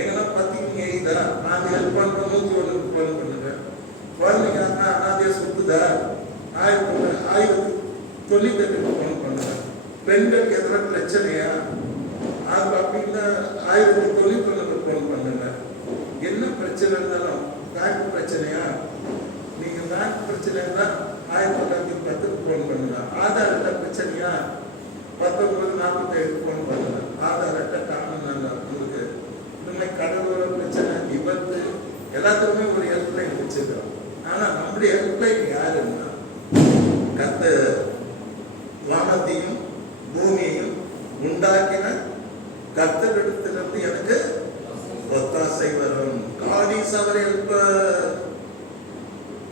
எங்கன்னா பத்திங்க இதா நாங்கள் ஹெல்ப் பண்ணுறோம். 101க்கு ஃபோன் பண்ணுங்க. குழந்தைங்க அனாதையா சுத்துதா 1098க்கு ஃபோன் பண்ணுங்க. பெண்களுக்கு எதிராக பிரச்சனையா அது அப்படின்னா 1091க்கு ஃபோன் பண்ணுங்க. என்ன பிரச்சனை இருந்தாலும் பேங்க் பிரச்சனையா நீங்கள் பேங்க் பிரச்சனை இருந்தால் 1910க்கு ஃபோன் பண்ணுங்க. ஆதார் அட்டை பிரச்சனையா 1947க்கு ஃபோன் பண்ணுங்க. ஆதார் அட்டை காணணும் உங்களுக்கு. இந்த மாதிரி கடலோர பிரச்சனை, விபத்து எல்லாத்துக்குமே ஒரு ஹெல்ப்லைன் வச்சுக்கிறோம். ஆனால் நம்முடைய ஹெல்ப்லைன் யாருன்னா கர்த்தர் வானத்தையும் பூமியையும் உண்டாக்கின கர்த்தரிடத்திலிருந்து எனக்கு ஒத்தாசை வரும். God is our helper.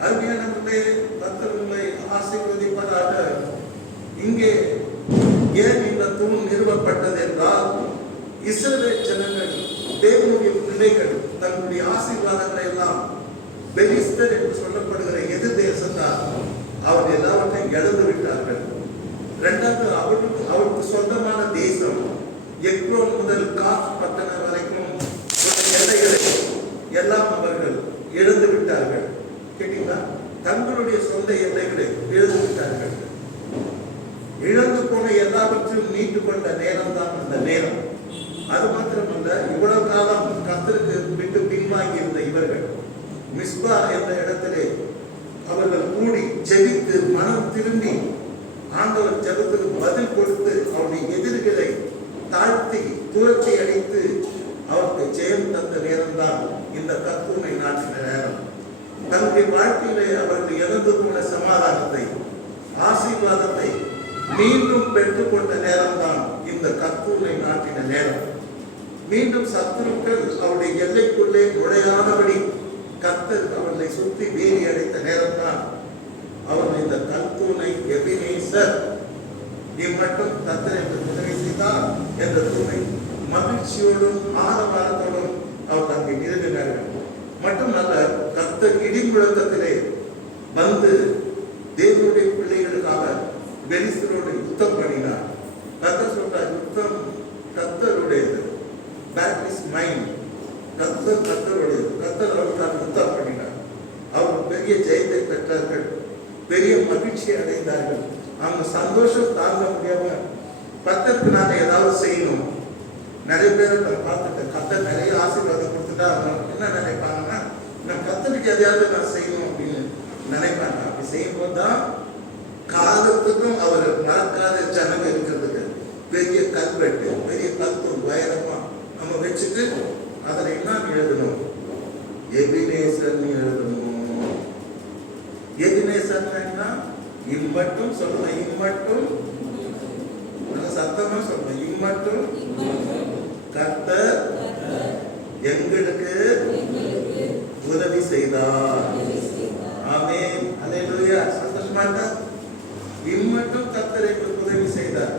அருமையானவர்களே, கர்த்தர் உங்களை ஆசீர்வதிப்பதாக. இங்கே ஏன் இந்த தூண் நிறுவப்பட்டது என்றால், இஸ்ரவேல் ஜனங்கள் தேவனுடைய பிள்ளைகள் தன்னுடைய ஆசீர்வாதங்களை எல்லாம் பெலிஸ்தர் என்று சொல்லப்படுகிற எதிர் தேசத்தால் அவர் எல்லாவற்றையும் இழந்து விட்டார்கள். இரண்டாவது, அவருக்கு சொந்தமான தேசம் எக்ரோன் முதல் காத் பட்டணம் வரைக்கும் எல்லைகளை எல்லாம் அவர்கள் இழந்து விட்டார்கள். கேட்டீங்களா? தங்களுடைய சொந்த எல்லைகளை இழந்து விட்டார்கள். இழந்து போன எல்லாவற்றையும் மீட்டு கொண்ட நேரம் தான் அந்த நேரம். அது மாத்திரமல்ல, இவ்வளவு காலம் கர்த்தருக்கு விட்டு பின்வாங்கி இருந்த இவர்கள் மிஸ்பா என்ற இடத்திலே அவர்கள் கூடி ஜெபித்து மனம் திரும்பி ஆண்டவர் ஜெபத்துக்கு பதில் கொடுத்து அவருடைய எதிரிகளை தாழ்த்தி துரத்தி அடித்து அவருக்கு ஜெயம் தந்த நேரம்தான் இந்த கர்த்தூனை நாட்டின நேரம். தன்னுடைய வாழ்க்கையிலே அவர்கள் இழந்து போன சமாதானத்தை, ஆசீர்வாதத்தை மீண்டும் பெற்றுக்கொண்ட நேரம்தான் இந்த கர்த்தூனை நாட்டின நேரம். மீண்டும் சத்துருக்கள் அவருடைய எல்லைக்குள்ளே நுழையாதபடி கர்த்தர் அவர்களை சுற்றி வேலி அடைத்த நேரம்தான் அவர்கள் இந்த கர்த்தூனை எபினேசர் இம்மட்டும் கர்த்தர் என்று உதவி செய்தார் என்ற தூணை மகிழ்ச்சியோடும் ஆரவாரத்தோடும் அவர் அங்கே நிறுவினார்கள். மட்டுமல்ல, கர்த்தர் இடி முழக்கத்திலே வந்து தேவனுடைய பிள்ளைகளுக்காக பெலிஸ்தரோடு யுத்தம் பண்ணினார். கர்த்தர் சொல்றார், யுத்தம் கர்த்தருடையது, பேட் இஸ் மைண்ட். கர்த்தருடையது. கர்த்தர் அவருக்காக யுத்தம் பண்ணினார். அவர் பெரிய ஜெயத்தை பெற்றார்கள், பெரிய மகிழ்ச்சி அடைந்தார்கள். அவங்க சந்தோஷம் தாங்க முடியாம கர்த்தருக்கு நான் ஏதாவது செய்யணும். நிறைய பேரை பார்த்துட்டேன், கர்த்தர் நிறைய ஆசீர்வாதம் கொடுத்துட்டா அவங்க என்ன நினைப்பாங்கன்னா, நான் கர்த்தருக்கு எதையாவது நான் செய்யணும் அப்படின்னு நினைப்பாங்க. அப்படி செய்யும்போது தான் காலத்துக்கும் அவர் மறக்காத ஜனங்க இருக்கிறதுக்கு பெரிய கல்வெட்டு, பெரிய கல்தூர் வைரமா நம்ம வச்சுட்டு அதில் என்ன எழுதணும், எபினேசன் எழுதணும். எபினேசன்னா இம்மட்டும் சொல்லணும், இம்மட்டும் சத்தமா சொல்லணும், இம்மட்டும் கர்த்தர் எங்களுக்கு உதவி செய்தார். ஆமென், அல்லேலூயா. சந்தோஷமா இருக்கா? இம்மட்டும் கர்த்தர் எங்களுக்கு உதவி செய்தார்.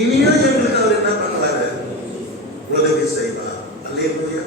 இனியும் எங்களுக்கு அவர் என்ன பண்ணுவாரு? உதவி செய்வார். அல்லேலூயா.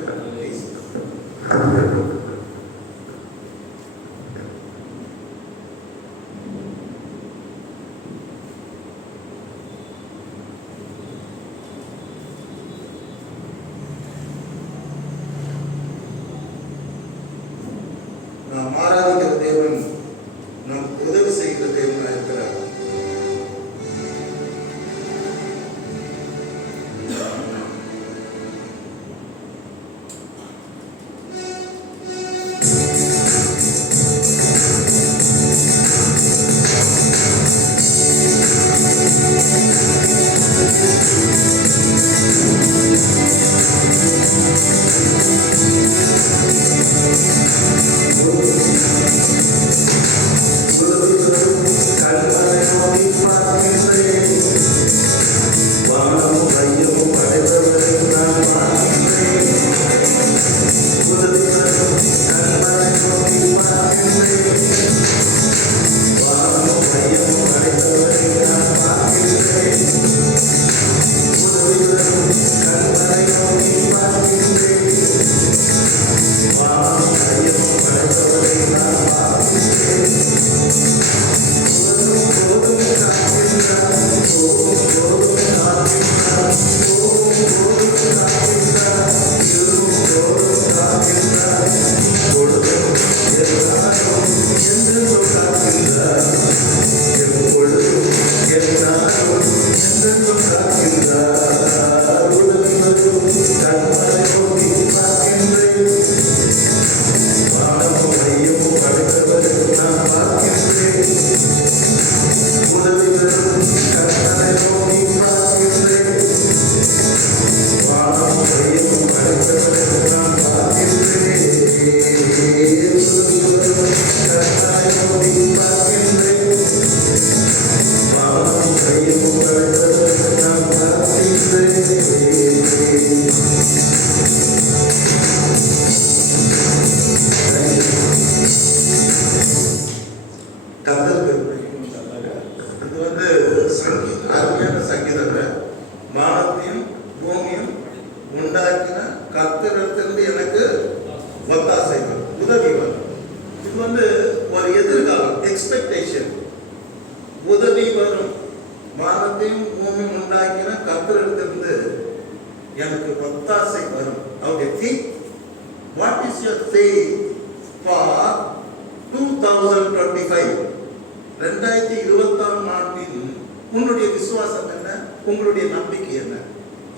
உங்களுடைய விசுவாசம் என்ன, உங்களுடைய நம்பிக்கை என்ன?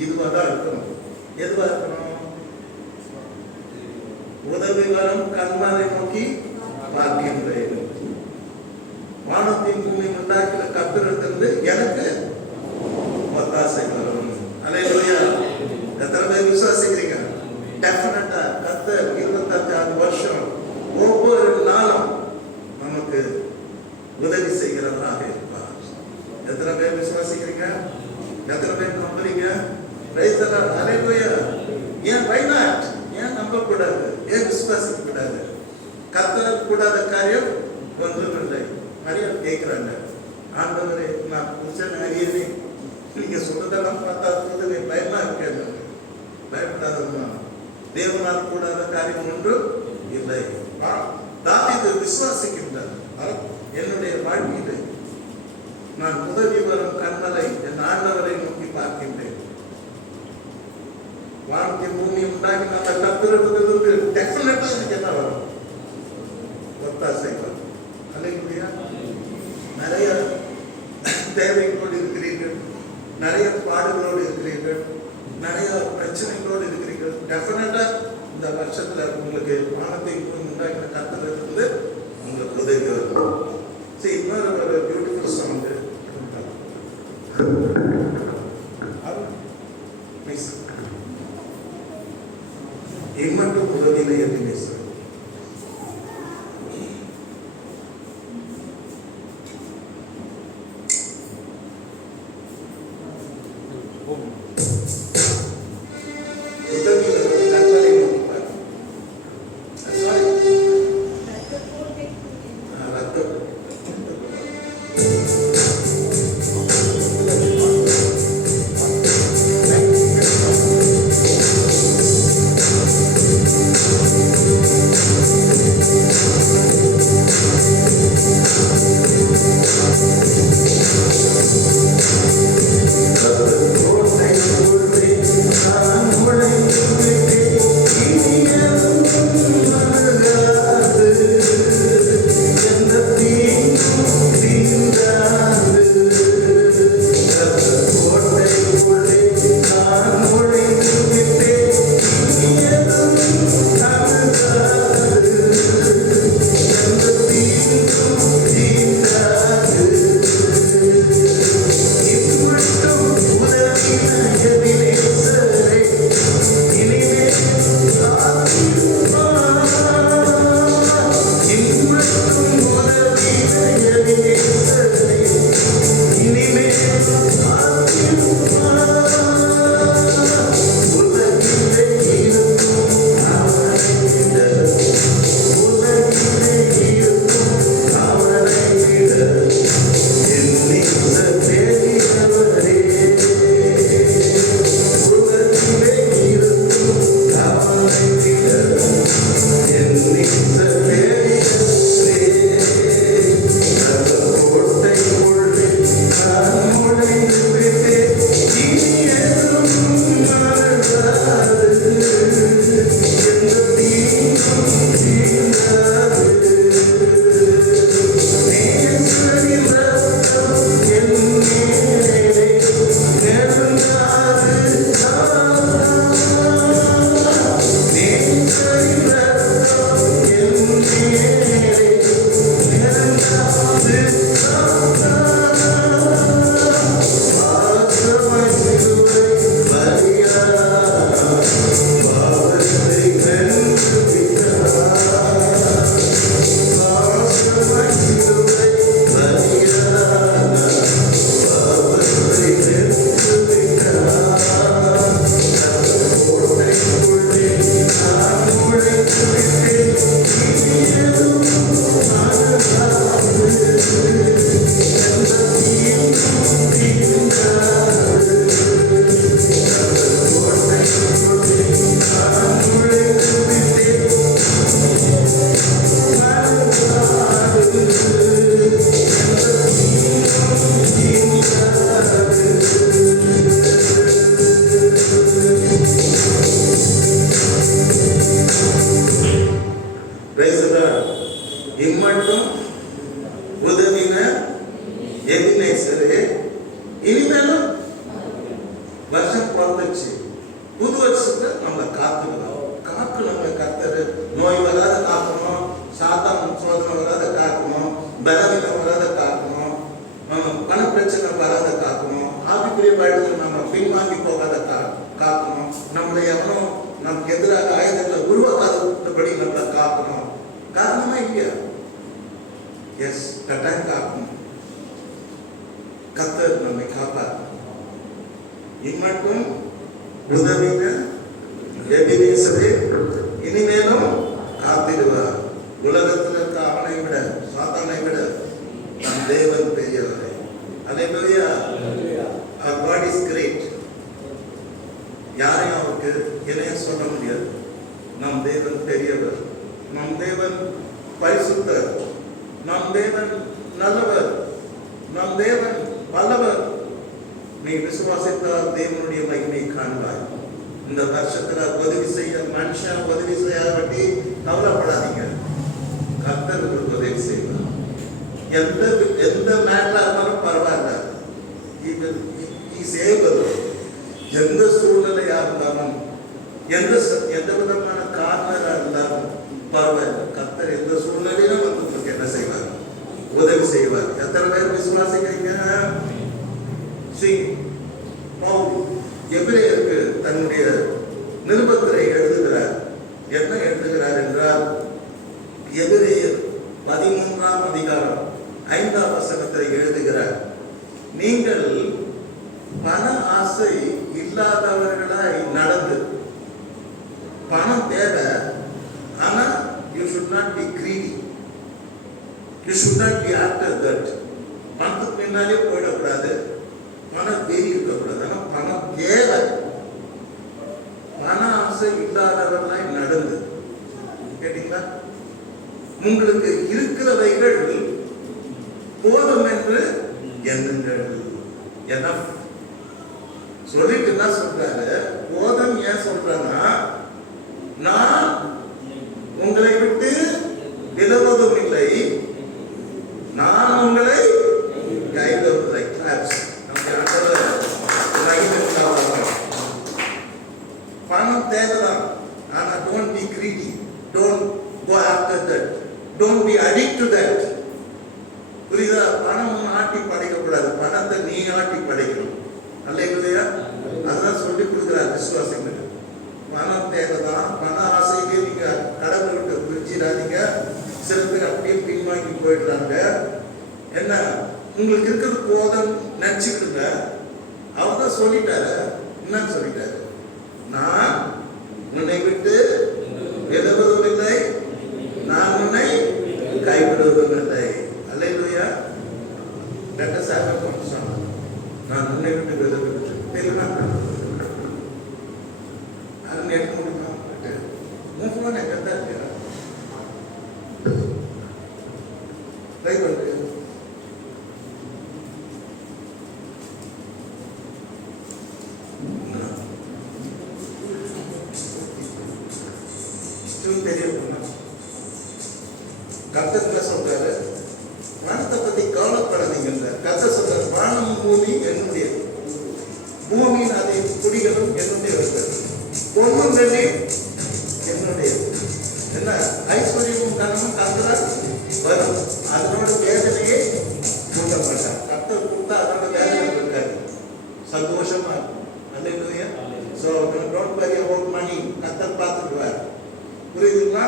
இதுவா தான் இருக்கணும். எதுவா இருக்கணும்? உதவி வரும் கண்மலை நோக்கி பார்க்கின்றேன். வானத்தின் பூமி உண்டாக்கின கர்த்தரிடத்திலிருந்து எனக்கு ஒத்தாசை வரும். அல்லேலூயா. எத்தனை பேர் விசுவாசிக்கிறீங்க? டெஃபினட்டா கர்த்தர் 25 வருஷம் ஒவ்வொரு நாளும் நமக்கு உதவி செய்கிறவராக இருப்பார். எத்தனை பேர் விசுவாசிக்கிறீங்க? எத்தனை பேர் நம்புறீங்க? Praise the lord. அல்லேலூயா. ஏன் why not? ஏன் நம்ப கூடாது? ஏன் விசுவாசிக்க கூடாது? கர்த்தர் கூடாத காரியம் ஒன்றும் இல்லை. நிறைய கேட்கிறாங்க, ஆண்டவரே நான் புருஷன் அறியவே, நீங்க சொல்றதெல்லாம் பார்த்தா சொல்றது பயமா இருக்கேன். பயப்படாதம்மா, தேவனால் கூடாத காரியம் ஒன்றும் இல்லை. தாவீது விசுவாசிக்கின்றார். என்னுடைய வாழ்க்கையிலே நான் உதவி வரும் கண்மலை என் ஆண்டவரை நோக்கி பார்க்கின்றேன். வாழ்க்கை பூமி உண்டாகி அந்த கர்த்தரிடத்திலிருந்து டெஃபினட்டா எனக்கு என்ன வரும்? ஒத்தாசை வரும். அல்லேலூயா. நிறைய தேவைகளோடு இருக்கிறீர்கள், நிறைய பாடுகளோடு இருக்கிறீர்கள், நிறைய பிரச்சனைகளோடு இருக்கிறீர்கள். டெஃபினட்டா இந்த வருஷத்துல உங்களுக்கு வானத்தை உண்டாக்கின கர்த்தரிடத்திலிருந்து உங்களுக்கு உதவி வரும். சரி, இன்னொரு பியூட்டிஃபுல் சாங் மட்டும் உதவியில்லை என்று பேசுகிறேன். Lord, thank you. வருஷம் பிறந்துச்சு, புது வருஷத்தை நம்மளை காத்துக்கணும். காக்கணுங்க கர்த்தர். நோய் வராத காக்கணும், சாத்தான் சோதனை வராத காக்கணும், பலவீனம் வராத காக்கணும், பண பிரச்சனை வராத காக்கணும், ஆவிக்குரிய வாழ்க்கையில் நம்ம பின்வாங்கி போகாத காக்கணும், நம்மளை எவனும் நமக்கு எதிராக ஆயுதங்களை உருவாக்காதபடி நம்மளை காக்கணும். காரணமா இல்லையா? எஸ், கட்டாயம் காக்கணும். கர்த்தர் நம்மை காப்பார். இம்மட்டும் உதவின எபினேசரே இனிமேலும் காத்திடுவார். உலகத்தில் இருக்க அவனை விட சாத்தானை விட நம் தேவன் பெரியவரே. அல்லேலூயா. Our God is great. யாரையும் அவருக்கு இணைய சொல்ல முடியாது. நம் தேவன் பெரியவர், நம் தேவன் பரிசுத்தர், நம் தேவன் நல்லவர், நம் தேவன் வல்லவர். நீ விசுவாசித்தால் தேவனுடைய மகிமை காண்பாய். இந்த வருஷத்துல உதவி செய்ய மனுஷன் உதவி செய்யாதபடி கவலைப்படாதீங்க. கர்த்தர் உங்களுக்கு உதவி செய்வார். எந்த மேட்டரா இருந்தாலும் பரவாயில்ல, எந்த சூழ்நிலையா இருந்தாலும் எந்த விதமான காரணரா இருந்தாலும் பரவாயில்ல, கர்த்தர் எந்த சூழ்நிலையிலும் வந்து உங்களுக்கு என்ன செய்வார்? உதவி செய்வார். எத்தனை பேர் விசுவாசிக்கிறீங்க? எபிரேயருக்கு தன்னுடைய நிருபத்திலே எழுதுகிறார். என்ன எழுதுகிறார் என்றால், எபிரேயர் 13ஆம் அதிகாரம் 5ஆம் வசனத்தை எழுதுகிறார். நீங்கள் பண ஆசை இல்லாதவர்களாய் நடந்து, பணம் தேவை, ஆனா you should not be greedy, you should not be after that. பணத்துக்கு பின்னாலே போயிடக்கூடாது, பணம் தேடி இருக்கக்கூடாது. ஆனா பணம் தேவை, பண ஆசை இல்லாதவர்களாய் நடந்து. கேட்டீங்களா? உங்களுக்கு இருக்கிறவைகள் போதும் என்று எண்ணுங்கள். enough சொல்லிட்டு என்ன சொல்றாரு? போதும் ஏன் சொல்றேன்னா, நான் உங்களை விட்டு விலகுவதும் இல்லை, நான் உங்களை கைவிடுவதில்லை. பணம் தேவைதான், ஆனா don't be greedy, don't go after that, don't be addicted to that. புரியுதா? பணம் ஆட்டி படைக்கக்கூடாது, பணத்தை நீ ஆட்டி படைக்கணும். அல்லேலூயா. அதான் சொல்லி கொடுக்குறார் விசுவாசிகளுக்கு. பணம் தேவைதான், பண ஆசைக்கு நீங்க கடவுள்கிட்ட பிரிச்சிடாதீங்க. சில பேர் அப்படியே பின்வாங்கி போயிடுறாங்க. என்ன, உங்களுக்கு இருக்கிறது போதும் நினைச்சுக்கிடுங்க. அவர் தான் சொல்லிட்டாரு. என்னன்னு சொல்லிட்டாரு? நான் உன்னை விட்டு விலகுவதும் இல்லை, நான் உன்னை கைவிடுவதும் இல்லை. அல்லேலூயா. let us have a conversation. நான் உன்னை விட்டு விலகுவது தெரியல. அது எடுக்க முடியுமா? மூலமான கதை இல்லையா? ட்ரை பண்ணுங்க. கர்த்தர் சொல்றாரு, வானத்தை பத்தி கவலைப்படாதீங்க. கர்த்தர் சொல்றாரு, வானம் பூமி என்னுடைய, பூமியின் அதை குடிகளும் என்னுடைய, பொண்ணும் வெள்ளி என்னுடைய. என்ன ஐஸ்வர்யமும் கனமும் கர்த்தரால் வரும், அதனோட வேதனையே கூட்ட மாட்டார். கர்த்தர் கொடுத்தா அதனோட வேதனை இருக்காது, சந்தோஷமா இருக்கும். அல்லேலூயா. So don't worry about money. கர்த்தர் பார்த்துக்குவார். புரியுதுங்களா?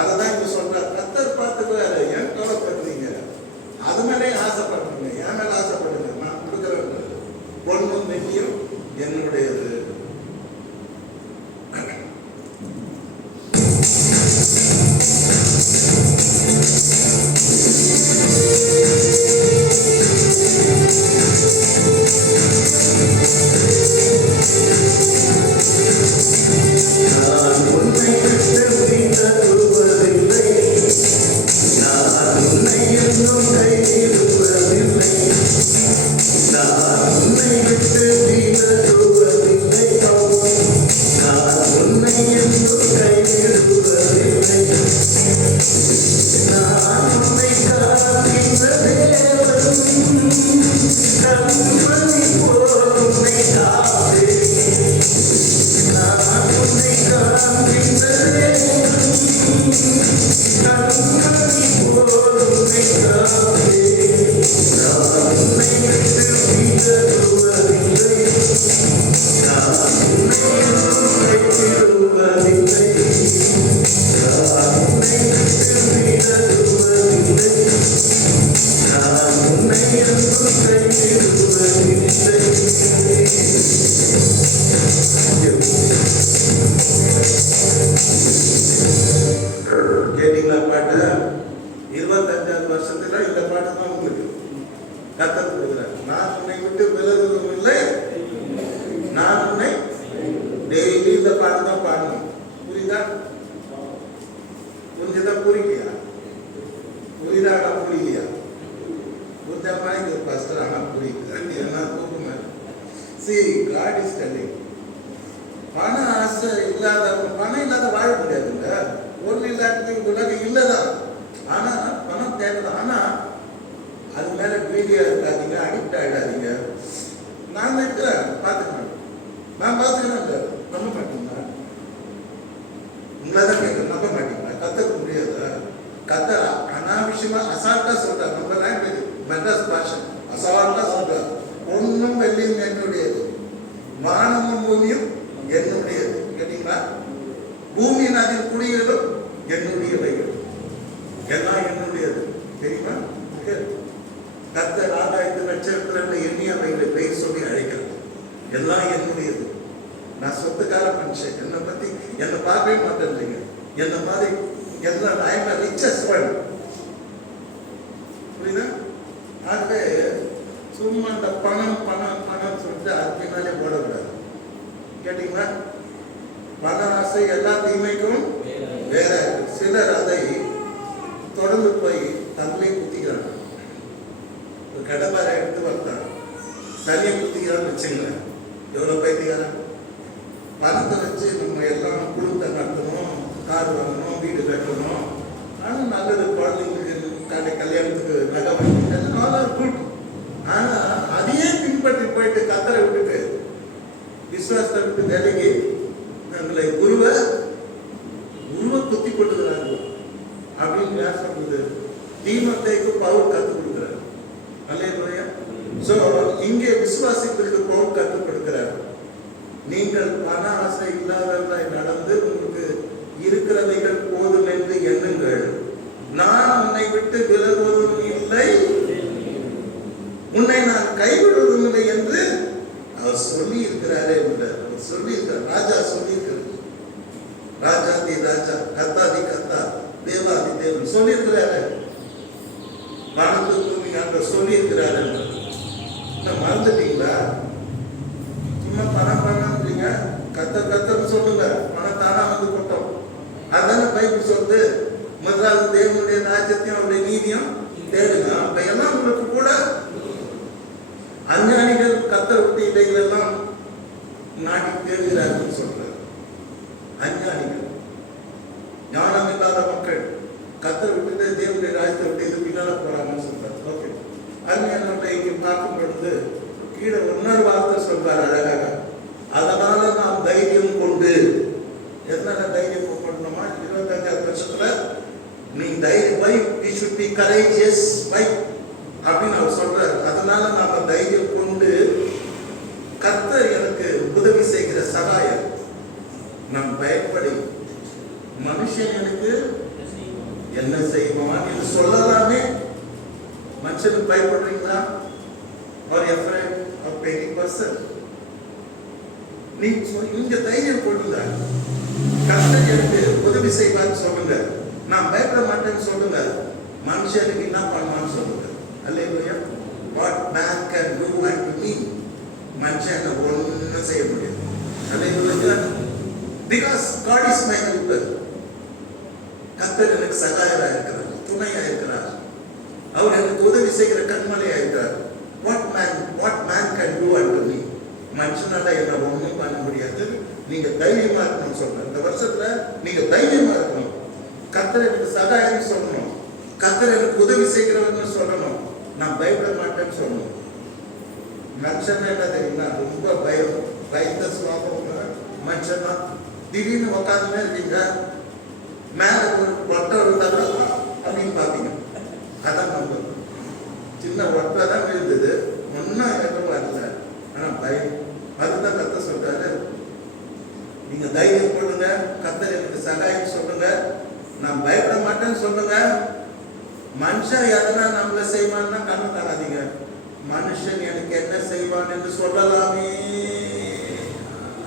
அததான் இப்ப சொல்றாரு, கர்த்தர் பார்த்துக்குவாரு. ஏன் கவலைப்படுறீங்க? அது மேலே ஆசைப்படுறீங்க. என் மேல ஆசைப்படுங்க. நான் கொடுக்குறேன். பொண்ணும் வெள்ளியும் என்னுடையது. நான் உன்னை விட்டு நீ நான் உன்னை டெய்லி இந்த பாட்டு தான் பாடணும். புரியுதா? புரிஞ்சுதான் புரியலையா? புரியுதா? புரியலையா? புரிஞ்சமா இது பாஸ்டர் ஆனா புரியுது என்ன தூக்குமே. See, God is telling. பண ஆசை இல்லாதவங்க பணம் இல்லாத வாழ முடியாதுங்க. பொருள் இல்லாத உலகம் இல்லதான். ஆனா பணம் தேவைதான். ஆனா அது மேல வீடியோ இருக்காதீங்க, அடிக்ட் ஆயிடாதீங்க. நான் இருக்கிறேன், பார்த்துக்கிறேன், நான் பார்த்துக்கிறேன். நம்ப மாட்டீங்களா? உங்களை தான் கேட்க நம்ப மாட்டீங்களா? கத்துக்க முடியாதா? கத்த அனாவசியமா அசால்ட்டா சொல்றாரு. நம்ம லாங்குவேஜ் மெட்ராஸ் பாஷை அசால்ட்டா சொல்றாரு. ஒன்னும் வெள்ளியும் என்னுடையது, வானமும் பூமியும் என்னுடையது. கேட்டீங்களா? பூமியின் அதில் குடிகளும் என்னுடையவைகள், எல்லாம் என்னுடையது. தெரியுமா? கர்த்தர் ஆகாயத்து நட்சத்திரங்களை எண்ணிய அவைகளை பெயர் சொல்லி அழைக்கிறது. எல்லாம் என்னுடையது. நான் சொத்துக்கார மனுஷன். என்னை பத்தி என்னை பார்க்கவே மாட்டேன்றீங்க. என்ன மாதிரி எல்லாம் I am a richest one. புரியுதா? ஆகவே சும்மா அந்த பணம் பணம் பணம் சொல்லிட்டு அது பின்னாலே போடக்கூடாது. கேட்டீங்களா? பண ஆசை எல்லா தீமைக்கும் வேற. சிலர் அதை தொடர்ந்து போய் தன்னை குத்திக்கிறாங்க. ஒரு கடப்பாரை எடுத்து வந்தாங்க, தனியை குத்திக்கிறான்னு வச்சுங்களேன். எவ்வளோ பைத்தியாரம்! பணத்தை வச்சு நம்ம எல்லாம் குடும்பத்தை நடத்தணும், கார் வாங்கணும், வீடு கட்டணும். ஆனால் நல்லது, குழந்தைங்களுக்கு கல்யாணத்துக்கு நகை வாங்கி. ஆனால் அதையே பின்பற்றி போயிட்டு கத்தரை விட்டுட்டு விசுவாசத்தை விட்டு விலகி எங்களை குருவை குத்தி கொண்டுக்கிறாங்க அப்படின்னு யார் சொல்றது? தீமத்தைக்கு பவுல் கற்றுக் கொடுக்கிறார். அல்லேலூயா. சோ இங்கே விசுவாசிகளுக்கு பவுல் கற்றுக் கொடுக்கிறார். நீங்கள் பண ஆசை இல்லாதவர்களாய் நடந்து உங்களுக்கு இருக்கிறவைகள் போதும் என்று எண்ணுங்கள். நான் உன்னை விட்டு விலகுவதும் இல்லை, உன்னை நான் கைவிடுவதும் இல்லை என்று அவர் சொல்லி இருக்கிறாரே. சொல்லி இருக்கிறார். ராஜா சொல்லி இருக்கிறார். ராஜாதி ராஜா, கத்தாதி கத்தா, தேவாதி தேவன் சொல்லி இருக்கிறாரு. வானத்துக்கு சொல்லி இருக்கிறாரு. மறந்துட்டீங்களா? சும்மா பணம் பண்ணீங்க, கத்தன்னு சொல்லுங்க, பணம் தானா வந்து கொட்டோம். அதான பைபிள் சொல்லுது. முதலாவது தேவனுடைய ராஜ்யத்தையும் அவருடைய நீதியும் தேடுங்க, அப்ப எல்லாம் உங்களுக்கு கூட. அஞ்ஞானிகள் கத்தர் விட்டு இடைகள் எல்லாம் நாட்டி தேடுகிறார்கள் சொல்றாரு. அஞ்ஞானிகள், ஞானம் இல்லாத மக்கள் கத்தர் விட்டு தேவனுடைய ராஜ்யத்தை விட்டு இது பின்னால போறாங்கன்னு சொல்றாரு. ஓகே, அஞ்ஞானத்தை இங்கே பார்க்கும் பொழுது கீழே இன்னொரு வார்த்தை சொல்றாரு அழகாக. அதனால நாம் தைரியம் கொண்டு, எதனால தைரியம் கொண்டோமா? 25 வருஷத்துல நீ தைரியம் வை, we should be courageous வை அப்படின்னு அவர் சொல்றாரு. அதனால நாம தைரியம் கொண்டு, கர்த்தர் எனக்கு உதவி செய்கிற சகாயம், நான் பயப்படி மனுஷன் எனக்கு என்ன செய்வான் என்று சொல்லலாமே. மனுஷனுக்கு பயப்படுறீங்களா? or afraid of any person? நீ இங்க தைரியம் கொள்ளுங்க. கர்த்தர் எனக்கு உதவி செய்வான்னு சொல்லுங்க. நான் பயப்பட மாட்டேன்னு சொல்லுங்க. மனுஷனுக்கு என்ன பண்ணுவான்னு சொல்லுங்க. அல்லேலூயா. What man can do unto me, மனுஷன் ஒன்றும் செய்ய முடியாது. அல்லேலூயா. Because God is my helper. கர்த்தர் எனக்கு சகாயராக இருக்கிறார், துணையா இருக்கிறார். அவர் எனக்கு உதவி செய்கிற கண்மலையா இருக்கிறார். What man can do unto me, மனுஷனால என்ன ஒன்றும் பண்ண முடியாது. நீங்க தைரியமா இருக்கணும்னு சொல்றேன். இந்த வருஷத்துல நீங்க தைரியமா இருக்கணும். கர்த்தர் எனக்கு சகாயம் சொல்லணும், கர்த்தர் எனக்கு உதவி செய்கிறவன்னு சொல்லணும். நான் பயப்பட மாட்டேன்னு சொல்லணும். மனுஷன் என்ன தெரியுமா? ரொம்ப பயந்த சுவாபம் மனுஷன் தான். திடீர்னு உட்காந்துமே இருக்கீங்க, மேல ஒரு ஒட்டை விழுந்தாங்க அப்படின்னு பாத்தீங்க. அதான் நம்ம சின்ன ஒட்டை தான் விழுந்தது, ஒன்னும் எதுவும் வரல. ஆனா பயம். அதுதான் கர்த்தர் சொல்றாரு, நீங்க தைரியம் கொள்ளுங்க, கர்த்தர் எனக்கு சகாயம் சொல்லுங்க, நான் பயப்பட மாட்டேன்னு சொல்லுங்க. மனுஷன் எதனா நம்மள செய்வான்னா கண்ணு தராதீங்க. மனுஷன் எனக்கு என்ன செய்வான் என்று சொல்லலாமே.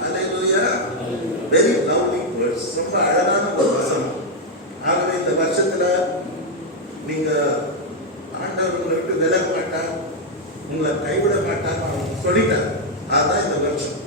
அல்லேலூயா. Very lovely words. ரொம்ப அழகான ஒரு வசனம். ஆகவே இந்த வருஷத்துல நீங்க ஆண்டவர் உங்களை விட்டு விலக மாட்டார், உங்களை கைவிட மாட்டார் சொல்லிட்டார். அதான் இந்த வருஷம்.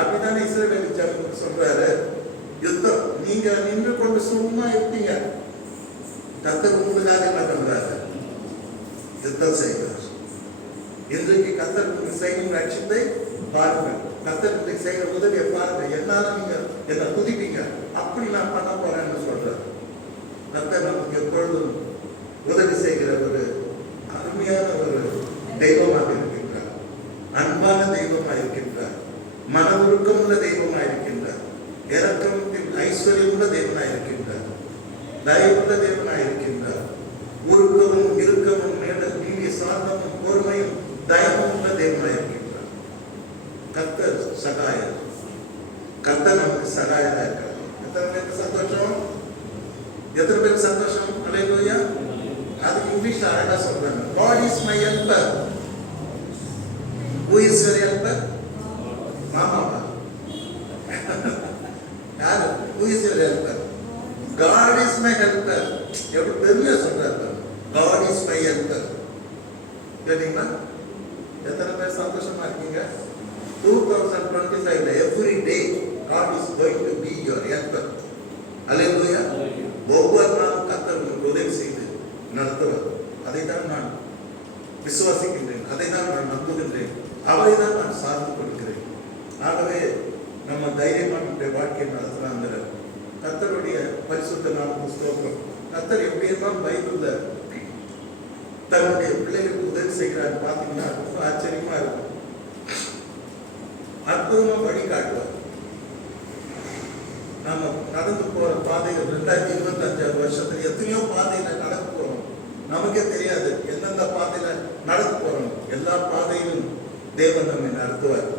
அப்படித்தானே இஸ்ரவேல் ஜனங்களுக்கு சொல்றாரு. யுத்தம் நீங்க நின்று கொண்டு சும்மா இருப்பீங்க. கர்த்தர் உங்களுக்காக என்ன பண்றாரு? யுத்தம் செய்கிறார். இன்றைக்கு கர்த்தர் உங்களுக்கு செய்யும் ரட்சிப்பை பாருங்கள். கர்த்தர் உங்களுக்கு செய்கிற உதவியை பாருங்க. என்னால நீங்க என்ன துதிப்பீங்க, அப்படி நான் பண்ண போறேன்னு சொல்றாரு. கர்த்தர் நமக்கு எப்பொழுதும் உதவி செய்கிற ஒரு அருமையான ஒரு தெய்வமாக இருக்கின்றார். அன்பான தெய்வமாக இருக்கின்றார். மனதுருக்கமுள்ள தெய்வமாக இருக்கின்றார். இரக்கத்தின் ஐஸ்வர்யமுள்ள தேவனாக இருக்கின்றார். தயவுள்ள தேவனாக இருக்கின்றார். உருக்கமும் இறுக்கமும் நீடிய சாந்தமும் பொறுமையும் தயமும் உள்ள தேவனாக இருக்கின்றார். கர்த்தர் சகாயர். கர்த்தர் நமக்கு சகாயராக இருக்கிறார். எத்தனை பேருக்கு சந்தோஷம்? எத்தனை பேருக்கு சந்தோஷம்? அல்லேலூயா. அது இங்கிலீஷ்ல அழகா சொல்றாங்க. God is my helper. Who is your helper? மாமாவா? யாரு? Who is your helper? God is my helper. எப்படி பெருமையா சொல்றாரு. God is my helper. கேட்டீங்களா? எத்தனை பேர் சந்தோஷமா இருக்கீங்க? 2025 every day God is going to be your helper. அல்லேலூயா. ஒவ்வொரு நாளும் கர்த்தர் உங்களுக்கு உதவி செய்து நடத்துவார். அதைத்தான் நான் விசுவாசிக்கின்றேன். அதைத்தான் நான் நம்புகின்றேன். அவரை தான் நான் சார்ந்து கொள்கிறேன். ஆகவே நம்ம தைரியமா நம்முடைய வாழ்க்கையை நடத்துறாங்கிற கர்த்தருடைய பரிசுத்த நாமத்துக்கு ஸ்தோத்திரம். கர்த்தர் எப்படியெல்லாம் பைபிள்ல தன்னுடைய பிள்ளைகளுக்கு உதவி செய்கிறார் பார்த்தீங்கன்னா ரொம்ப ஆச்சரியமா இருக்கும். அற்புதமா வழிகாட்டுவார். நாம நடந்து போற பாதைகள் 2025 வருஷத்துல எத்தனையோ பாதையில நடக்க போறோம். நமக்கே தெரியாது எந்தெந்த பாதையில நடக்க போறோம். எல்லா பாதையிலும் தேவன் நம்மை நடத்துவார்.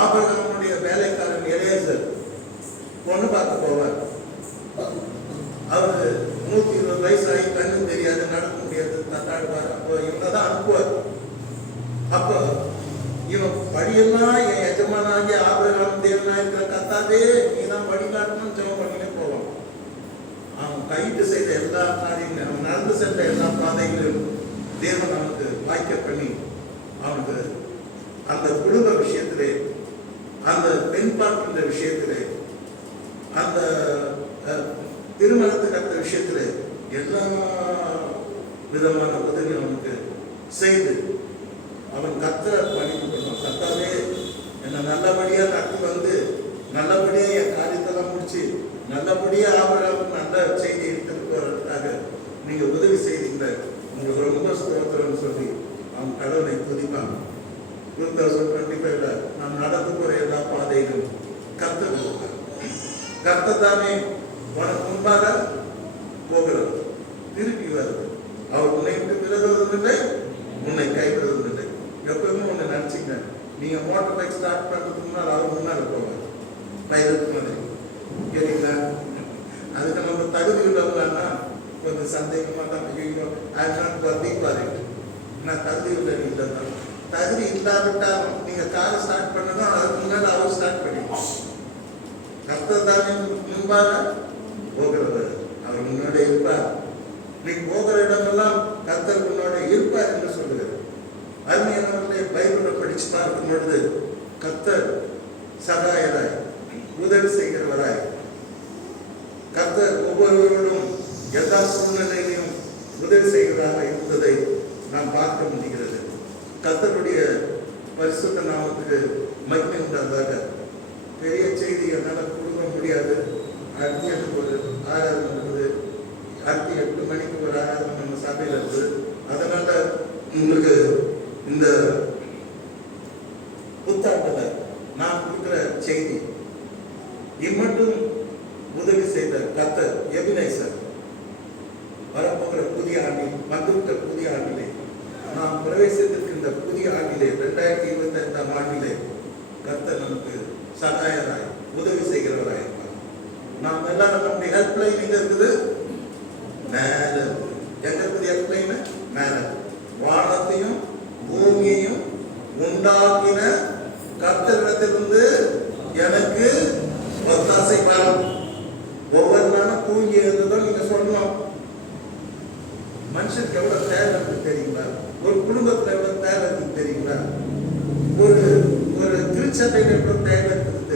ஆபிரகாமுடைய வேலைக்காரன் எலியாசர் பொண்ணு பார்க்க போவார். அவரு 120 வயசாகி கண்ணு தெரியாது, நடக்க முடியாது, தட்டாடுவார். அப்போ இவனதான் அனுப்புவார். அப்போ இவன் படியெல்லாம் என் எஜமானாகிய ஆபிரகாம் தேவனா இருக்கிற கர்த்தாவே நீதான் வழிகாட்டணும் ஜெபம் பண்ணினே போவான். அவன் கைட்டு செய்த எல்லா காரியங்களும், அவன் நடந்து சென்ற எல்லா பாதைகளிலும் தேவன் அவனுக்கு வாய்க்க பண்ணி அவனுக்கு அந்த குடும்ப விஷயத்திலே, அந்த பெண் பார்க்கின்ற விஷயத்திலே, அந்த திருமணத்துக்கு அடுத்த விஷயத்திலே எல்லா விதமான உதவி அவனுக்கு செய்து அவன் கர்த்தரை பணிந்து கொண்டான். கர்த்தாவே என்னை நல்லபடியா நடத்தி வந்து நல்லபடியா என் காரியத்தெல்லாம் முடிச்சு நல்லபடியா ஆபிரகாமுக்கு நல்ல செய்தி எடுத்துட்டு போறதுக்காக நீங்க உதவி செய்தீங்க, உங்களுக்கு ரொம்ப ஸ்தோத்திரம்னு சொல்லி அவன் கடவுளை துதிப்பாங்க. 2025 நாம் நடந்து போற எல்லா பாதையிலும் கர்த்தர் கர்த்தர் தானே உனக்கு முன்பாக போகிறது, திருப்பி வருது. அவர் உன்னை விட்டு விலகுவதும் இல்லை, உன்னை கைவிடுவதும் இல்லை. எப்பவுமே ஒண்ணு நினைச்சுங்க, நீங்க மோட்டார் பைக் ஸ்டார்ட் பண்றதுக்கு முன்னால் அவர் முன்னாடி போவார், பைலட் மாதிரி. கேட்டீங்களா? அதுக்கு நம்ம தகுதி உள்ளவங்கன்னா கொஞ்சம் சந்தேகமா தான் தீபாவளி நான் தகுதி உள்ள இல்லைன்னா தகுதி இல்லாவிட்டாலும் நீங்க காரை ஸ்டார்ட் பண்ணணும், அதுக்கு முன்னாடி அவர் ஸ்டார்ட் பண்ணிடுவோம். கர்த்தர் தானே முன்பாக போகிறவர், அவர் முன்னாடி இருப்பார். நீங்க போகிற இடமெல்லாம் கர்த்தர் முன்னாடி இருப்பார் என்று சொல்லுகிறார். அருமையானவர்களே, பைபிளை படிச்சு பார்க்கும் பொழுது கர்த்தர் சகாயராய் உதவி செய்கிறவராய் கர்த்தர் ஒவ்வொருவரோடும் எல்லா சூழ்நிலையிலும் உதவி செய்கிறவராக இருந்ததை நாம் பார்க்க முடிகிறது. கர்த்தருடைய பரிசுத்த நாமத்துக்கு மகிமை உண்டாதாக. பெரிய செய்தி என்னால் கொடுக்க முடியாது. அடுத்த 8 ஒரு ஆராதனை இருக்குது, அடுத்த 8 மணிக்கு ஒரு ஆராதனை நம்ம சபையில் இருக்குது. அதனால உங்களுக்கு இந்த புத்தாட்டில் நான் கொடுக்குற செய்தி இம்மட்டும் உதவி செய்த கர்த்தர் எபினேசர் வரப்போகிற புதிய ஆண்டில், வந்துவிட்ட புதிய ஆண்டிலே, நாம் பிரவேசித்திருக்கின்ற புதிய ஆண்டிலே 2025 ஆண்டிலே கர்த்தர் நமக்கு சகாயராய் உதவி செய்கிறவராய் இருப்பார். நாம் எல்லாரும் நம்முடைய ஹெல்ப்லைன் எங்க இருக்குது? மேல. எங்க இருக்குது ஹெல்ப்லைன்? மேல. வானத்தையும் பூமியையும் உண்டாக்கின கர்த்தரிடத்திலிருந்து எனக்கு ஒத்தாசை வரும். ஒவ்வொரு நாளும் தூங்கி இருந்ததும் நீங்க சொல்லணும். மனுஷனுக்கு எவ்வளவு தேவை இருக்கு தெரியுங்களா? ஒரு குடும்பத்துல எவ்வளவு தேவை இருக்கு தெரியுங்களா? ஒரு ஒரு திருச்சபையில எவ்வளவு தேவை இருக்குது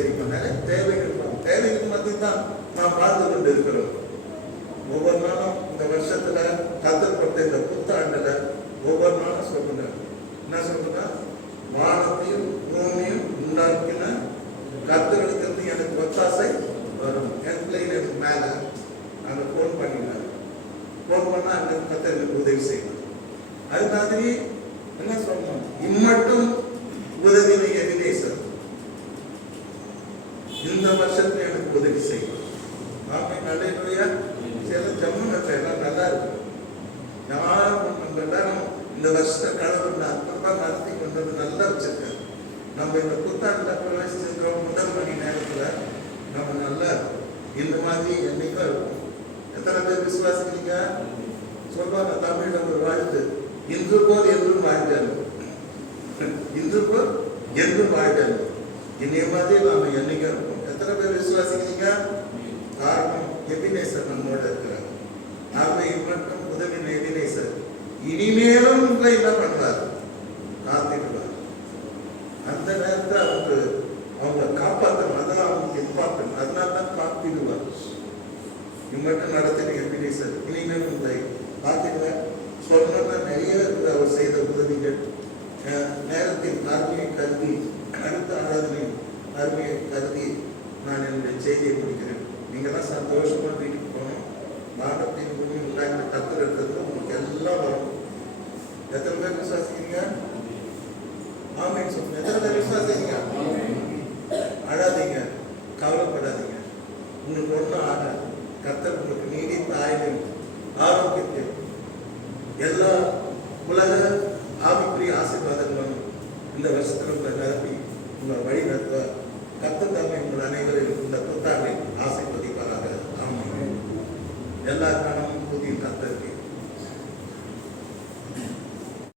மாதிரி என்ன சொல்லணும், இம்மட்டும் உதவின எபினேசர் இந்த வருஷத்துல எனக்கு உதவி செய்யும். ஆமென், அல்லேலூயா. சில ஜம்முனத்தை எல்லாம் நல்லா இருக்கும். யாரும் நம்ம எல்லாரும் இந்த வருஷத்தை கடவுள் அற்புதமா நடத்தி கொண்டது நல்லா வச்சிருக்காரு. நம்ம இந்த புத்தாண்டுல பிரவேசிச்சிருக்கிறோம். முதல் மணி நேரத்துல நம்ம நல்லா இந்த மாதிரி என்னைக்கும் இருக்கும். எத்தனை பேர் விசுவாசிக்கிறீங்க? சொல்வாங்க தமிழ்ல ஒரு வாழ்த்து, இன்று போல் என்றும் வாழ்தல், இன்று போல் என்றும் வாழ்தல். இதே மாதிரி நாம என்னைக்கும் இருப்போம். எத்தனை பேர் விசுவாசிக்கிறீங்க? காரணம் எபினேசர் நம்மோட இருக்கிறார். ஆகவே இம்மட்டும் உதவின எபினேசர் இனிமேலும் உங்களை என்ன பண்றார்? காத்திடுவார். அந்த நேரத்தை அவங்க காப்பாற்றணும். அதான் அவங்களுக்கு இம்பார்ட்டன்ட். அதனால தான் காத்திடுவார். இம்மட்டும் நடத்தின எபினேசர் இனிமேலும் உங்களை காத்திடுவார். சொன்னா நிறைய அவர் செய்த உதவிகள். நேரத்தின் அருமையை கருதி, அடுத்த ஆராதனை அருமையை கருதி நான் என்னுடைய செய்தியை முடிக்கிறேன். நீங்கள்லாம் சந்தோஷமா வீட்டுக்கு போகணும். பாடத்தின் உண்டாங்க கத்துறது உங்களுக்கு எல்லாம் வரும். எத்தனை பேர் விசுவாசிக்கிறீங்க? ஆமென் சொல்லுங்க. எத்தனை பேர் விசுவாசிக்கிறீங்க? அழாதீங்க, கவலைப்படாதீங்க. உங்களுக்கு ஒன்றும் ஆகாது. கர்த்தர் உங்களுக்கு நீடித்த ஆயுதம், ஆரோக்கியத்தை, எல்லா உலக ஆவிக்குரிய ஆசீர்வாதங்களும் இந்த வருஷத்துல உங்களை நிரப்பி உங்களை வழி நடத்துவார். கர்த்தர் தாமே உங்கள் அனைவரையும் இந்த புத்தாண்டை ஆசீர்வதிப்பாராக. ஆமென். எல்லாருக்கான